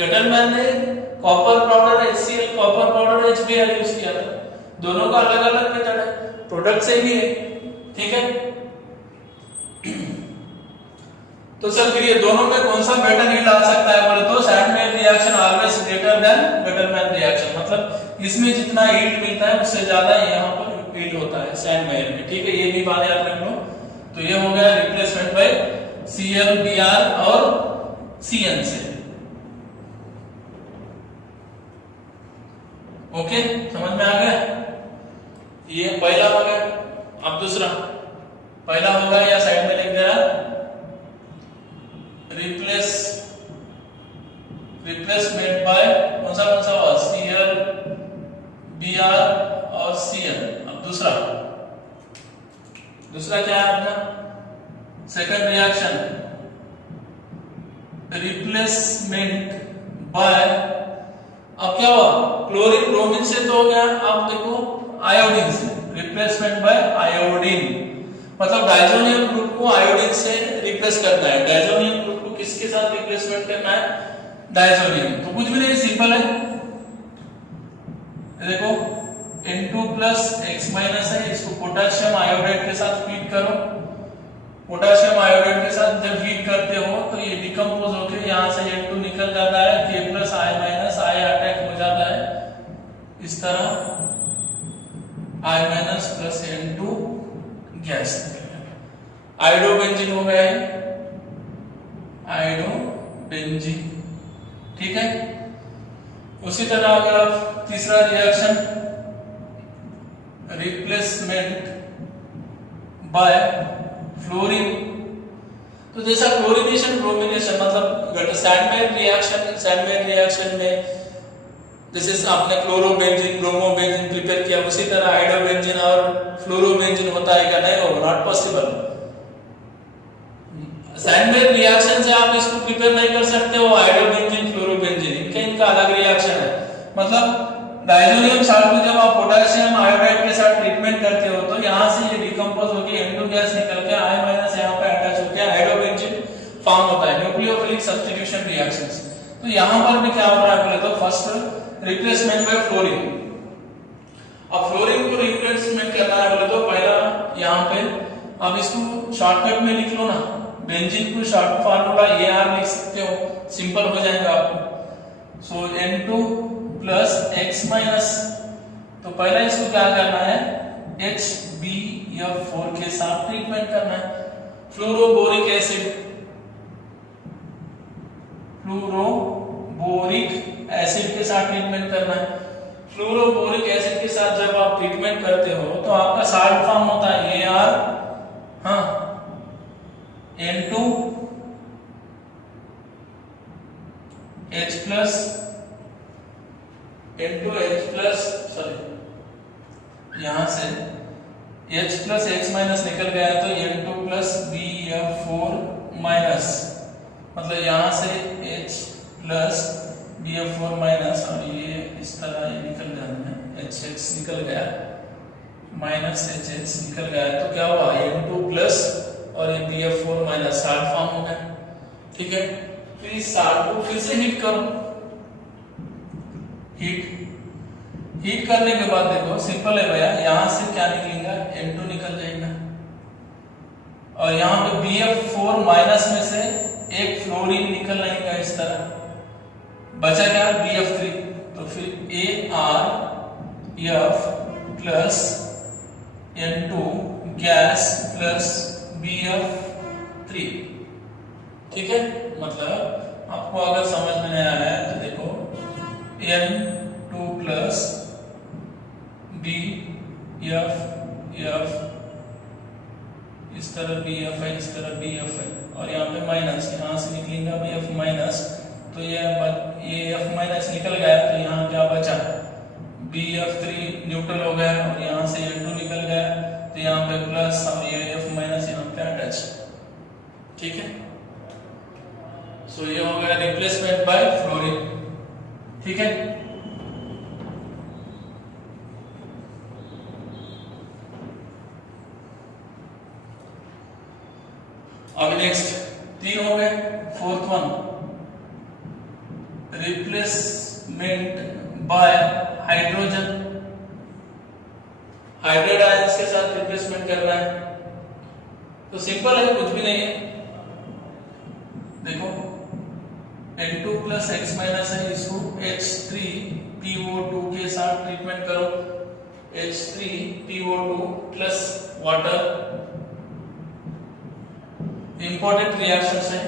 गटरमैन ने copper powder HCl, copper powder HBr use किया था। दोनों का अलग अलग मेथड है, प्रोडक्ट सेम ही है। ठीक है, तो सर फिर ये दोनों में कौन सा बेटर यील्ड आ सकता है बोले तो Sandmeyer reaction always greater than Gattermann reaction. मतलब इसमें जितना यील्ड मिलता है उससे ज्यादा यहाँ पर यील्ड होता है सैंडमेयर में। ठीक है, ये भी बात याद रख लो। तो ये हो गया रिप्लेसमेंट बाय Cl, Br और Cn से। ओके, समझ में आ गया? ये पहला हो गया। अब दूसरा, पहला होगा या साइड में लिख देना रिप्लेसमेंट बाय कौन सा हुआ? Cl, Br और Cn। अब दूसरा क्या है आपका? सेकंड रिएक्शन रिप्लेसमेंट बाय, अब क्या हुआ? क्लोरीन ब्रोमीन से तो हो गया, अब देखो आयोडीन से। रिप्लेसमेंट बाय आयोडीन मतलब डाइजोनियम ग्रुप को आयोडीन से रिप्लेस करना है। डाइजोनियम ग्रुप को किसके साथ रिप्लेसमेंट करना है? डाइजोनियम। तो कुछ भी नहीं, सिंपल है। देखो N2 प्लस X माइनस है, इसको पोटेशियम आयोडाइड के साथ फीड करो। पोटेशियम आयोडाइड के साथ जब फीड करते हो तो ये डिकम्पोज होकर यहाँ से N2 निकल जाता है, K plus I minus I attack हो जाता है इस तरह, I minus plus N2 gas. Iodobenzene हो गया है। आयोडोबेंजीन। ठीक है। उसी तरह अगर आप तीसरा रिएक्शन रिप्लेसमेंट बाय फ्लोरीन, तो जैसा क्लोरीनेशन ब्रोमिनेशन मतलब सैंडमेयर रिएक्शन में जैसे आपने क्लोरोबेंजीन ब्रोमोबेंजीन प्रिपेयर किया, उसी तरह आयोडोबेंजीन और फ्लोरोबेंजीन होता है क्या? नहीं होगा, नॉट पॉसिबल। सैंडमेयर रिएक्शन से आप इसको प्रिपेयर नहीं कर सकते हो आयोडोबेंजीन फ्लोरोबेंजीन, इनका अलग रिएक्शन है। मतलब डायजोनियम साल्ट में जब आप पोटेशियम आयोडाइड के साथ ट्रीटमेंट करते हो तो यहाँ से ये डिकम्पोज होकर N2 गैस निकल के I- यहाँ पे अटैच होकर आयोडोबेंजीन फॉर्म होता है, न्यूक्लियोफिलिक सब्स्टिट्यूशन रिएक्शंस। तो यहाँ पर भी क्या हो रहा है बोले तो फर्स्ट रिप्लेसमेंट बाय फ्लोरीन। अब फ्लोरीन को रिप्लेसमेंट करना है बोले तो पहला यहाँ पे अब इसको शॉर्टकट में लिख लो ना, बेंजीन को शॉर्ट फार्मूला AR लिख सकते हो, सिंपल हो जाएगा आपको। सो N2 प्लस X माइनस, तो पहला इसको क्या करना है HbF4 के साथ ट्रीटमेंट करना है। फ्लोरोबोरिक एसिड के साथ ट्रीटमेंट करना है। फ्लोरोबोरिक एसिड के साथ जब आप ट्रीटमेंट करते हो तो आपका साल्ट फॉर्म होता है AR N2 H प्लस यहां से H प्लस X माइनस निकल गया है तो N2 प्लस BF4 माइनस, मतलब यहां से H प्लस BF4 माइनस और ये इस तरह ये निकल जाना है, HX निकल गया माइनस HH निकल गया, तो क्या हुआ N2 प्लस और ये BF4 माइनस साल्ट फॉर्म हो गया। ठीक है। फिर इस साल्ट को फिर से हीट करो, हीट करने के बाद देखो सिंपल है भैया, यहां से क्या निकलेगा N2 निकल जाएगा और यहाँ पे BF4 माइनस में से एक फ्लोरीन निकल जाएगा, इस तरह बचा क्या BF3, तो फिर ArF plus N2 gas plus BF3। ठीक है। मतलब आपको अगर समझ में आया है तो देखो N2 प्लस BF इस तरह BF है, इस तरह BF है और यहाँ पे माइनस, यहाँ से निकलेगा BF माइनस, तो ये F माइनस निकल गया तो यहाँ क्या बचा BF3 न्यूट्रल हो गया और यहाँ से N2 निकल गया तो यहाँ पे प्लस और ये F माइनस यहाँ पे अटैच। ठीक है। सो ये हो गया रिप्लेसमेंट बाय फ्लोरीन। ठीक है। अब नेक्स्ट 3 हो गए, fourth one replacement bye hydrogen, hydrate ions के साथ रिप्लेसमेंट करना है। तो सिंपल है, कुछ भी नहीं है। देखो N2 प्लस X माइनस है, इसको H3PO2 के साथ ट्रीटमेंट करो, H3PO2 plus water. Important reactions है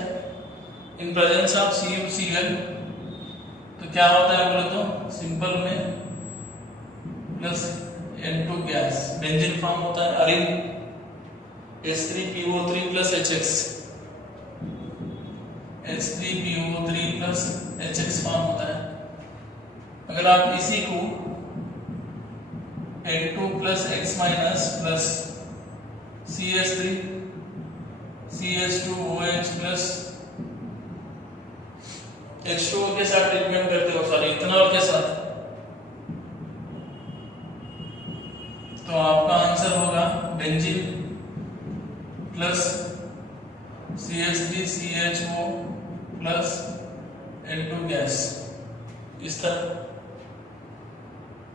इन प्रेजेंस ऑफ CuCl, तो क्या होता है बोले तो सिंपल में plus N2 gas benzene form होता है, अरिन H3PO3 plus HX, H3PO3 plus HX form होता है। अगर आप इसी को N2 plus X minus plus CH3 CH2OH plus H2O के साथ ट्रीटमेंट करते हो, सॉरी इथेनॉल के साथ, तो आपका आंसर होगा benzene plus CH3CHO plus N2 gas, इस तरह,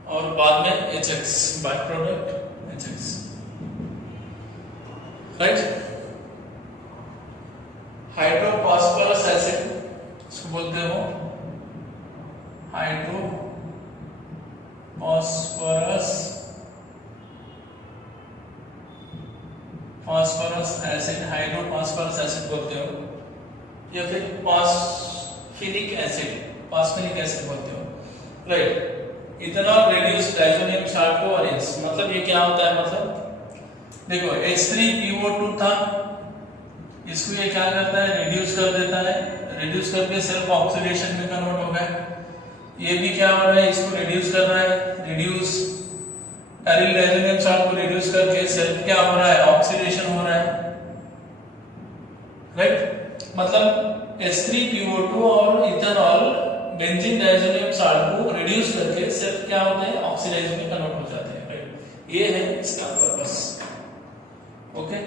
और बाद में HX byproduct HX, right. Hydrophosphorous acid इसको बोलते हो फास्फोरस एसिड, हाइड्रोफॉस्फोरस एसिड बोलते हो। या फिर फास्फेनिक एसिड बोलते हो, right. Ethanol reduce diazonium salt to arene, मतलब ये क्या होता है, मतलब देखो H3PO2 था, इसको ये क्या करता है, रिड्यूस कर देता है, रिड्यूस करके सेल्फ ऑक्सीडेशन में कन्वर्ट हो गया। ये भी क्या हो रहा है, इसको रिड्यूस कर रहा है, रिड्यूस एरिल डाइजोनियम साल्ट को रिड्यूस करके सेल्फ क्या हो रहा है, ऑक्सीडेशन हो रहा है, राइट। मतलब H3PO2 और इथेनॉल बेंजीन डाइजोनियम साल्ट को रिड्यूस करके सेल्फ क्या होते हैं, ऑक्सीडाइज में कन्वर्ट हो जाते हैं, राइट। ये है इसका पर्पस, ओके।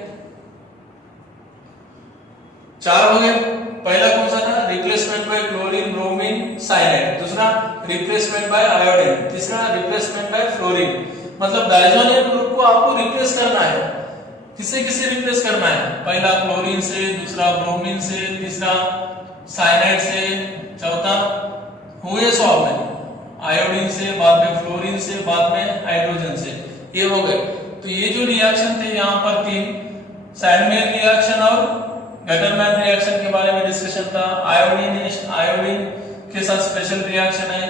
4 हो गए। पहला कौन सा था, replacement bye chlorine bromine cyanide, दूसरा रिप्लेसमेंट बाय आयोडीन, तीसरा रिप्लेसमेंट बाय फ्लोरीन। मतलब डाइजोनियम ग्रुप को आपको रिप्लेस करना है, किससे रिप्लेस करना है, पहला क्लोरीन से, दूसरा ब्रोमीन से, तीसरा साइनाइड से, चौथा हुए 100 में आयोडीन से, बाद में फ्लोरीन से, बाद में हाइड्रोजन से, ये हो गए। तो ये जो रिएक्शन थे यहाँ पर 3, सैंडमेयर रिएक्शन और गटरमैन रिएक्शन के बारे में डिस्कशन था। आयोडीन के साथ स्पेशल रिएक्शन है,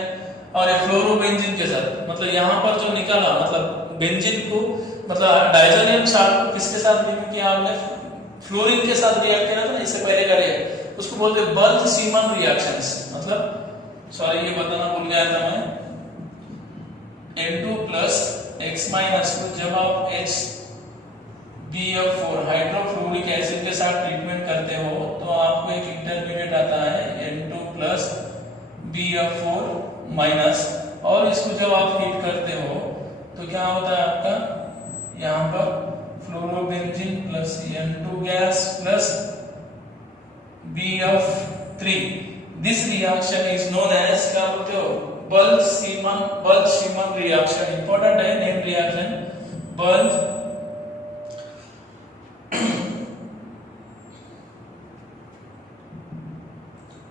और फ्लोरोबेंजीन के साथ, मतलब यहाँ पर जो निकला, मतलब बेंजीन को, मतलब डाइजोनियम साल्ट को किसके साथ रिएक्ट किया हमने, फ्लोरीन के साथ रिएक्ट किया था ना, इससे पहले करे, उसको बोलते हैं बल्ज सीमन रिएक्शंस। मतलब सॉरी ये बताना भूल गया था मैं, N2 प्लस X माइनस को जब आप HBF4 हाइड्रोफ्लोरिक एसिड के साथ ट्रीटमेंट करते हो तो आपको एक इंटरमीडिएट आता है N2 प्लस BF4 माइनस, और इसको जब आप हीट करते हो तो क्या होता है आपका, यहाँ पर fluorobenzene plus N2 gas plus BF3। This reaction is known as, क्या बोलते हो, बल्ज सीमन रिएक्शन। इंपॉर्टेंट है name reaction, Balz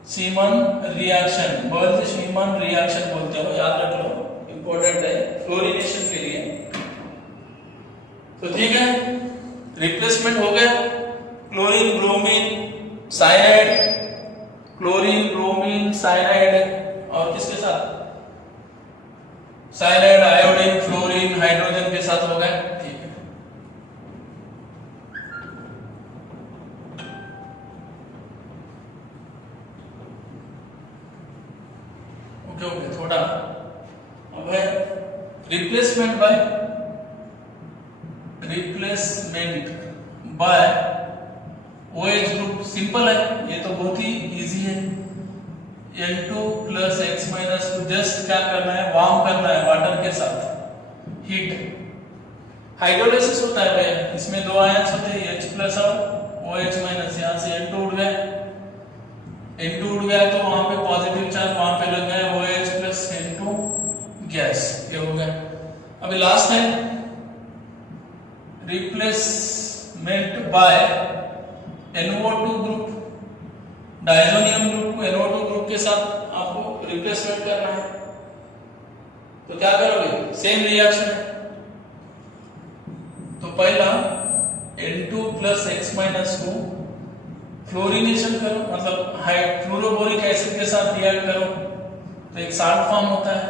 Schiemann reaction, Balz Schiemann reaction बोलते हो, याद रख लो, इंपॉर्टेंट है फ्लोरिनेशन के लिए। तो ठीक है, रिप्लेसमेंट हो गया, chlorine bromine cyanide, chlorine bromine cyanide, और किसके साथ, साइनाइड आयोडीन फ्लोरीन हाइड्रोजन के साथ हो गया, ठीक है। ओके, थोड़ा अब है replacement bye OH group. Simple है ये तो, बहुत ही इजी है। N2 प्लस X माइनस को जस्ट क्या करना है, वार्म करना है वाटर के साथ, हीट। हाइड्रोलाइसिस होता है भाई, इसमें 2 आयंस होते हैं, H प्लस और OH माइनस। यहाँ से N2 उड़ गया तो वहां पे पॉजिटिव चार्ज वहां पे लग गया, OH प्लस N2 गैस, ये हो गया। अभी लास्ट है replacement bye NO2 group. Diazonium group को NO2 ग्रुप के साथ आपको रिप्लेसमेंट करना है, तो क्या करोगे, सेम रिएक्शन है। तो पहला N2 प्लस X माइनस को फ्लोरिनेशन करो, मतलब फ्लोरोबोरिक एसिड के साथ रिएक्ट करो, तो एक साल्ट फॉर्म होता है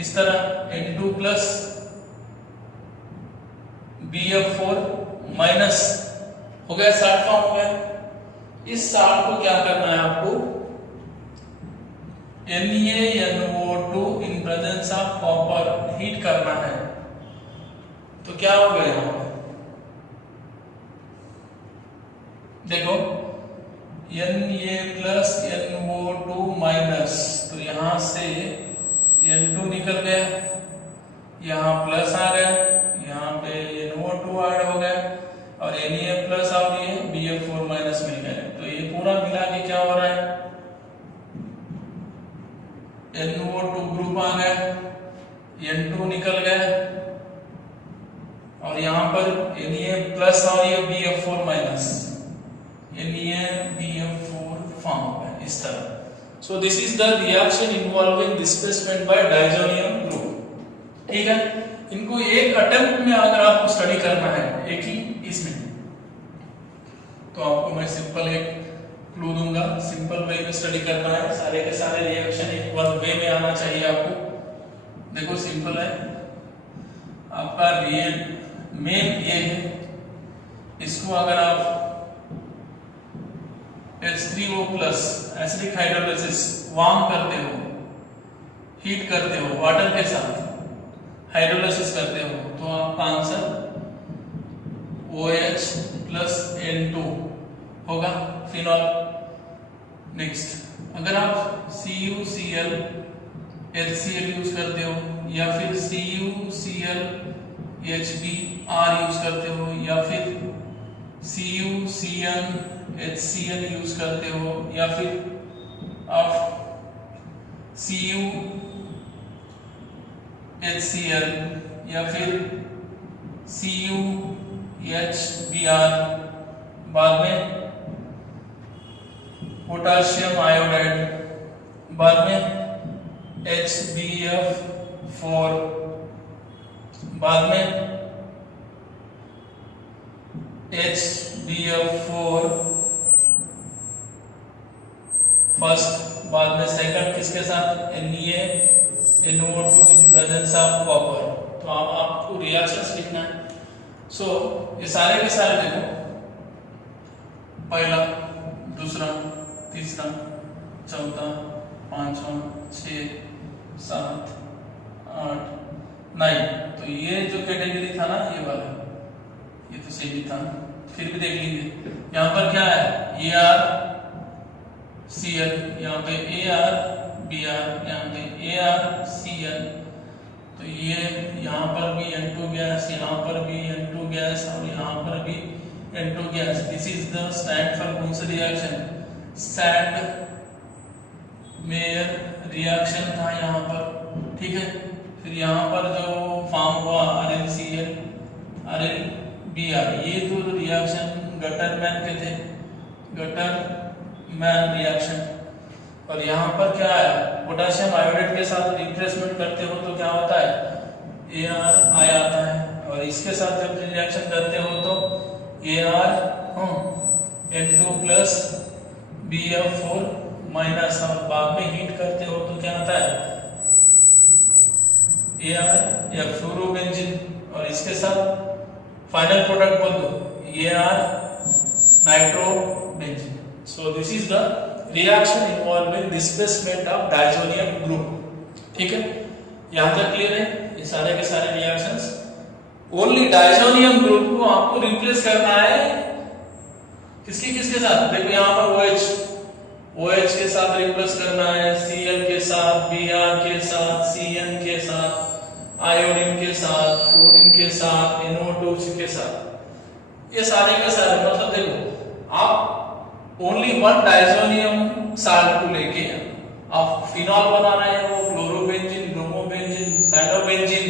इस तरह, N2 प्लस BF4 माइनस, हो गया साल्ट फॉर्म हो गया। इस साल्ट को क्या करना है आपको, NaNO2 in presence of copper heat करना है, तो क्या हो गया यहाँ पर, देखो Na प्लस NO2 माइनस, तो यहां से N2 निकल गया, यहाँ प्लस आ गया, यहाँ पे NO2 ऐड हो गया, और Na प्लस और ये BF4 माइनस मिल गया। तो ये पूरा मिला के क्या हो रहा है, NO2 ग्रुप आ गया, N2 निकल गया, और यहाँ पर Na प्लस और ये BF4 माइनस, NaBF4 फॉर्म हो गया इस तरह। So this is the reaction involving displacement by diazonium group, ठीक है। इनको एक अटेम्प्ट में अगर आपको स्टडी करना है, एक ही इसमें, तो आपको मैं सिंपल एक क्लू दूंगा, सिंपल वे में स्टडी करना है, सारे के सारे रिएक्शन एक वन वे में आना चाहिए आपको। देखो सिंपल है, आपका रियल मेन ये है, इसको अगर आप H3O plus acidic hydrolysis warm करते हो, हीट करते हो, वाटर के साथ हाइड्रोलाइसिस करते हो, तो आपका आंसर OH प्लस N2 होगा, फिनॉल। नेक्स्ट अगर आप CuCl HCl यूज करते हो या फिर CuCl HBr यूज करते हो या फिर CuCl HCl यूज करते हो या फिर आप CuHCl या फिर CuHBr, बाद में पोटाशियम आयोडाइड, बाद में HBF4, बाद में HBF4 फर्स्ट, बाद में सेकंड किसके साथ, NeNO2 in presence of copper. तो आपको रिएक्शंस लिखना है। सो ये सारे के सारे देखो, पहला, दूसरा, तीसरा, चौथा, पांचवा, 6, 7, 8, 9, तो ये जो कैटेगरी था ना, ये वाला, ये तो सही था, फिर भी देख लेंगे। यहाँ पर क्या है, ArCl, यहाँ पे ArBr, यहाँ पे ArCl, तो ये यहाँ पर भी N2 गैस, यहाँ पर भी N2 गैस और यहाँ पर भी N2 gas. This is the stand for कौन सा रिएक्शन, सैंड मेयर रिएक्शन था यहाँ पर, ठीक है। फिर यहाँ पर जो फॉर्म हुआ RnCl, RnBr, ये तो रिएक्शन गटरमैन के थे, गटरमैन रिएक्शन। और यहाँ पर क्या आया, पोटेशियम आयोडाइड के साथ रिप्लेसमेंट करते हो तो क्या होता है, ArI आता है, और इसके साथ जब रिएक्शन करते हो तो N2 प्लस BF4 माइनस, और बाद में हीट करते हो तो क्या आता है, AR या फ्लोरोबेंजीन, और इसके साथ फाइनल प्रोडक्ट बोल दो AR nitrobenzene. So this is the reaction involving displacement of diazonium group, ठीक है। यहां तक क्लियर है, ये सारे के सारे रिएक्शंस। ओनली डायजोनियम ग्रुप को आपको रिप्लेस करना है किसके साथ, देखो यहाँ पर OH के साथ रिप्लेस करना है, Cl के साथ, Br के साथ, Cn के साथ, आयोडीन के साथ, फ्लोरीन के साथ, NO2 के साथ, ये सारे के सारे। मतलब देखो, आप ओनली वन डायजोनियम साल्ट को लेके आप फिनॉल बना रहे हो, chlorobenzene, bromobenzene, cyanobenzene,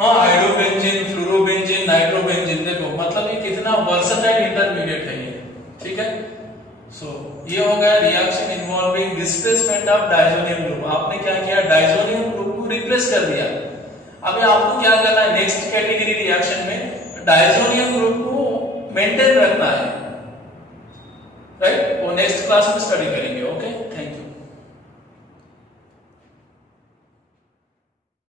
iodobenzene, fluorobenzene, nitrobenzene. देखो मतलब ये कितना वर्सेटाइल इंटरमीडिएट है ये, ठीक है। सो ये हो गया reaction involving displacement of diazonium group. आपने क्या किया, डायजोनियम ग्रुप को रिप्लेस कर दिया। अभी आपको क्या करना है, नेक्स्ट कैटेगरी रिएक्शन में डायजोनियम ग्रुप को मेंटेन रखना है, राइट। वो नेक्स्ट क्लास में स्टडी करेंगे, ओके।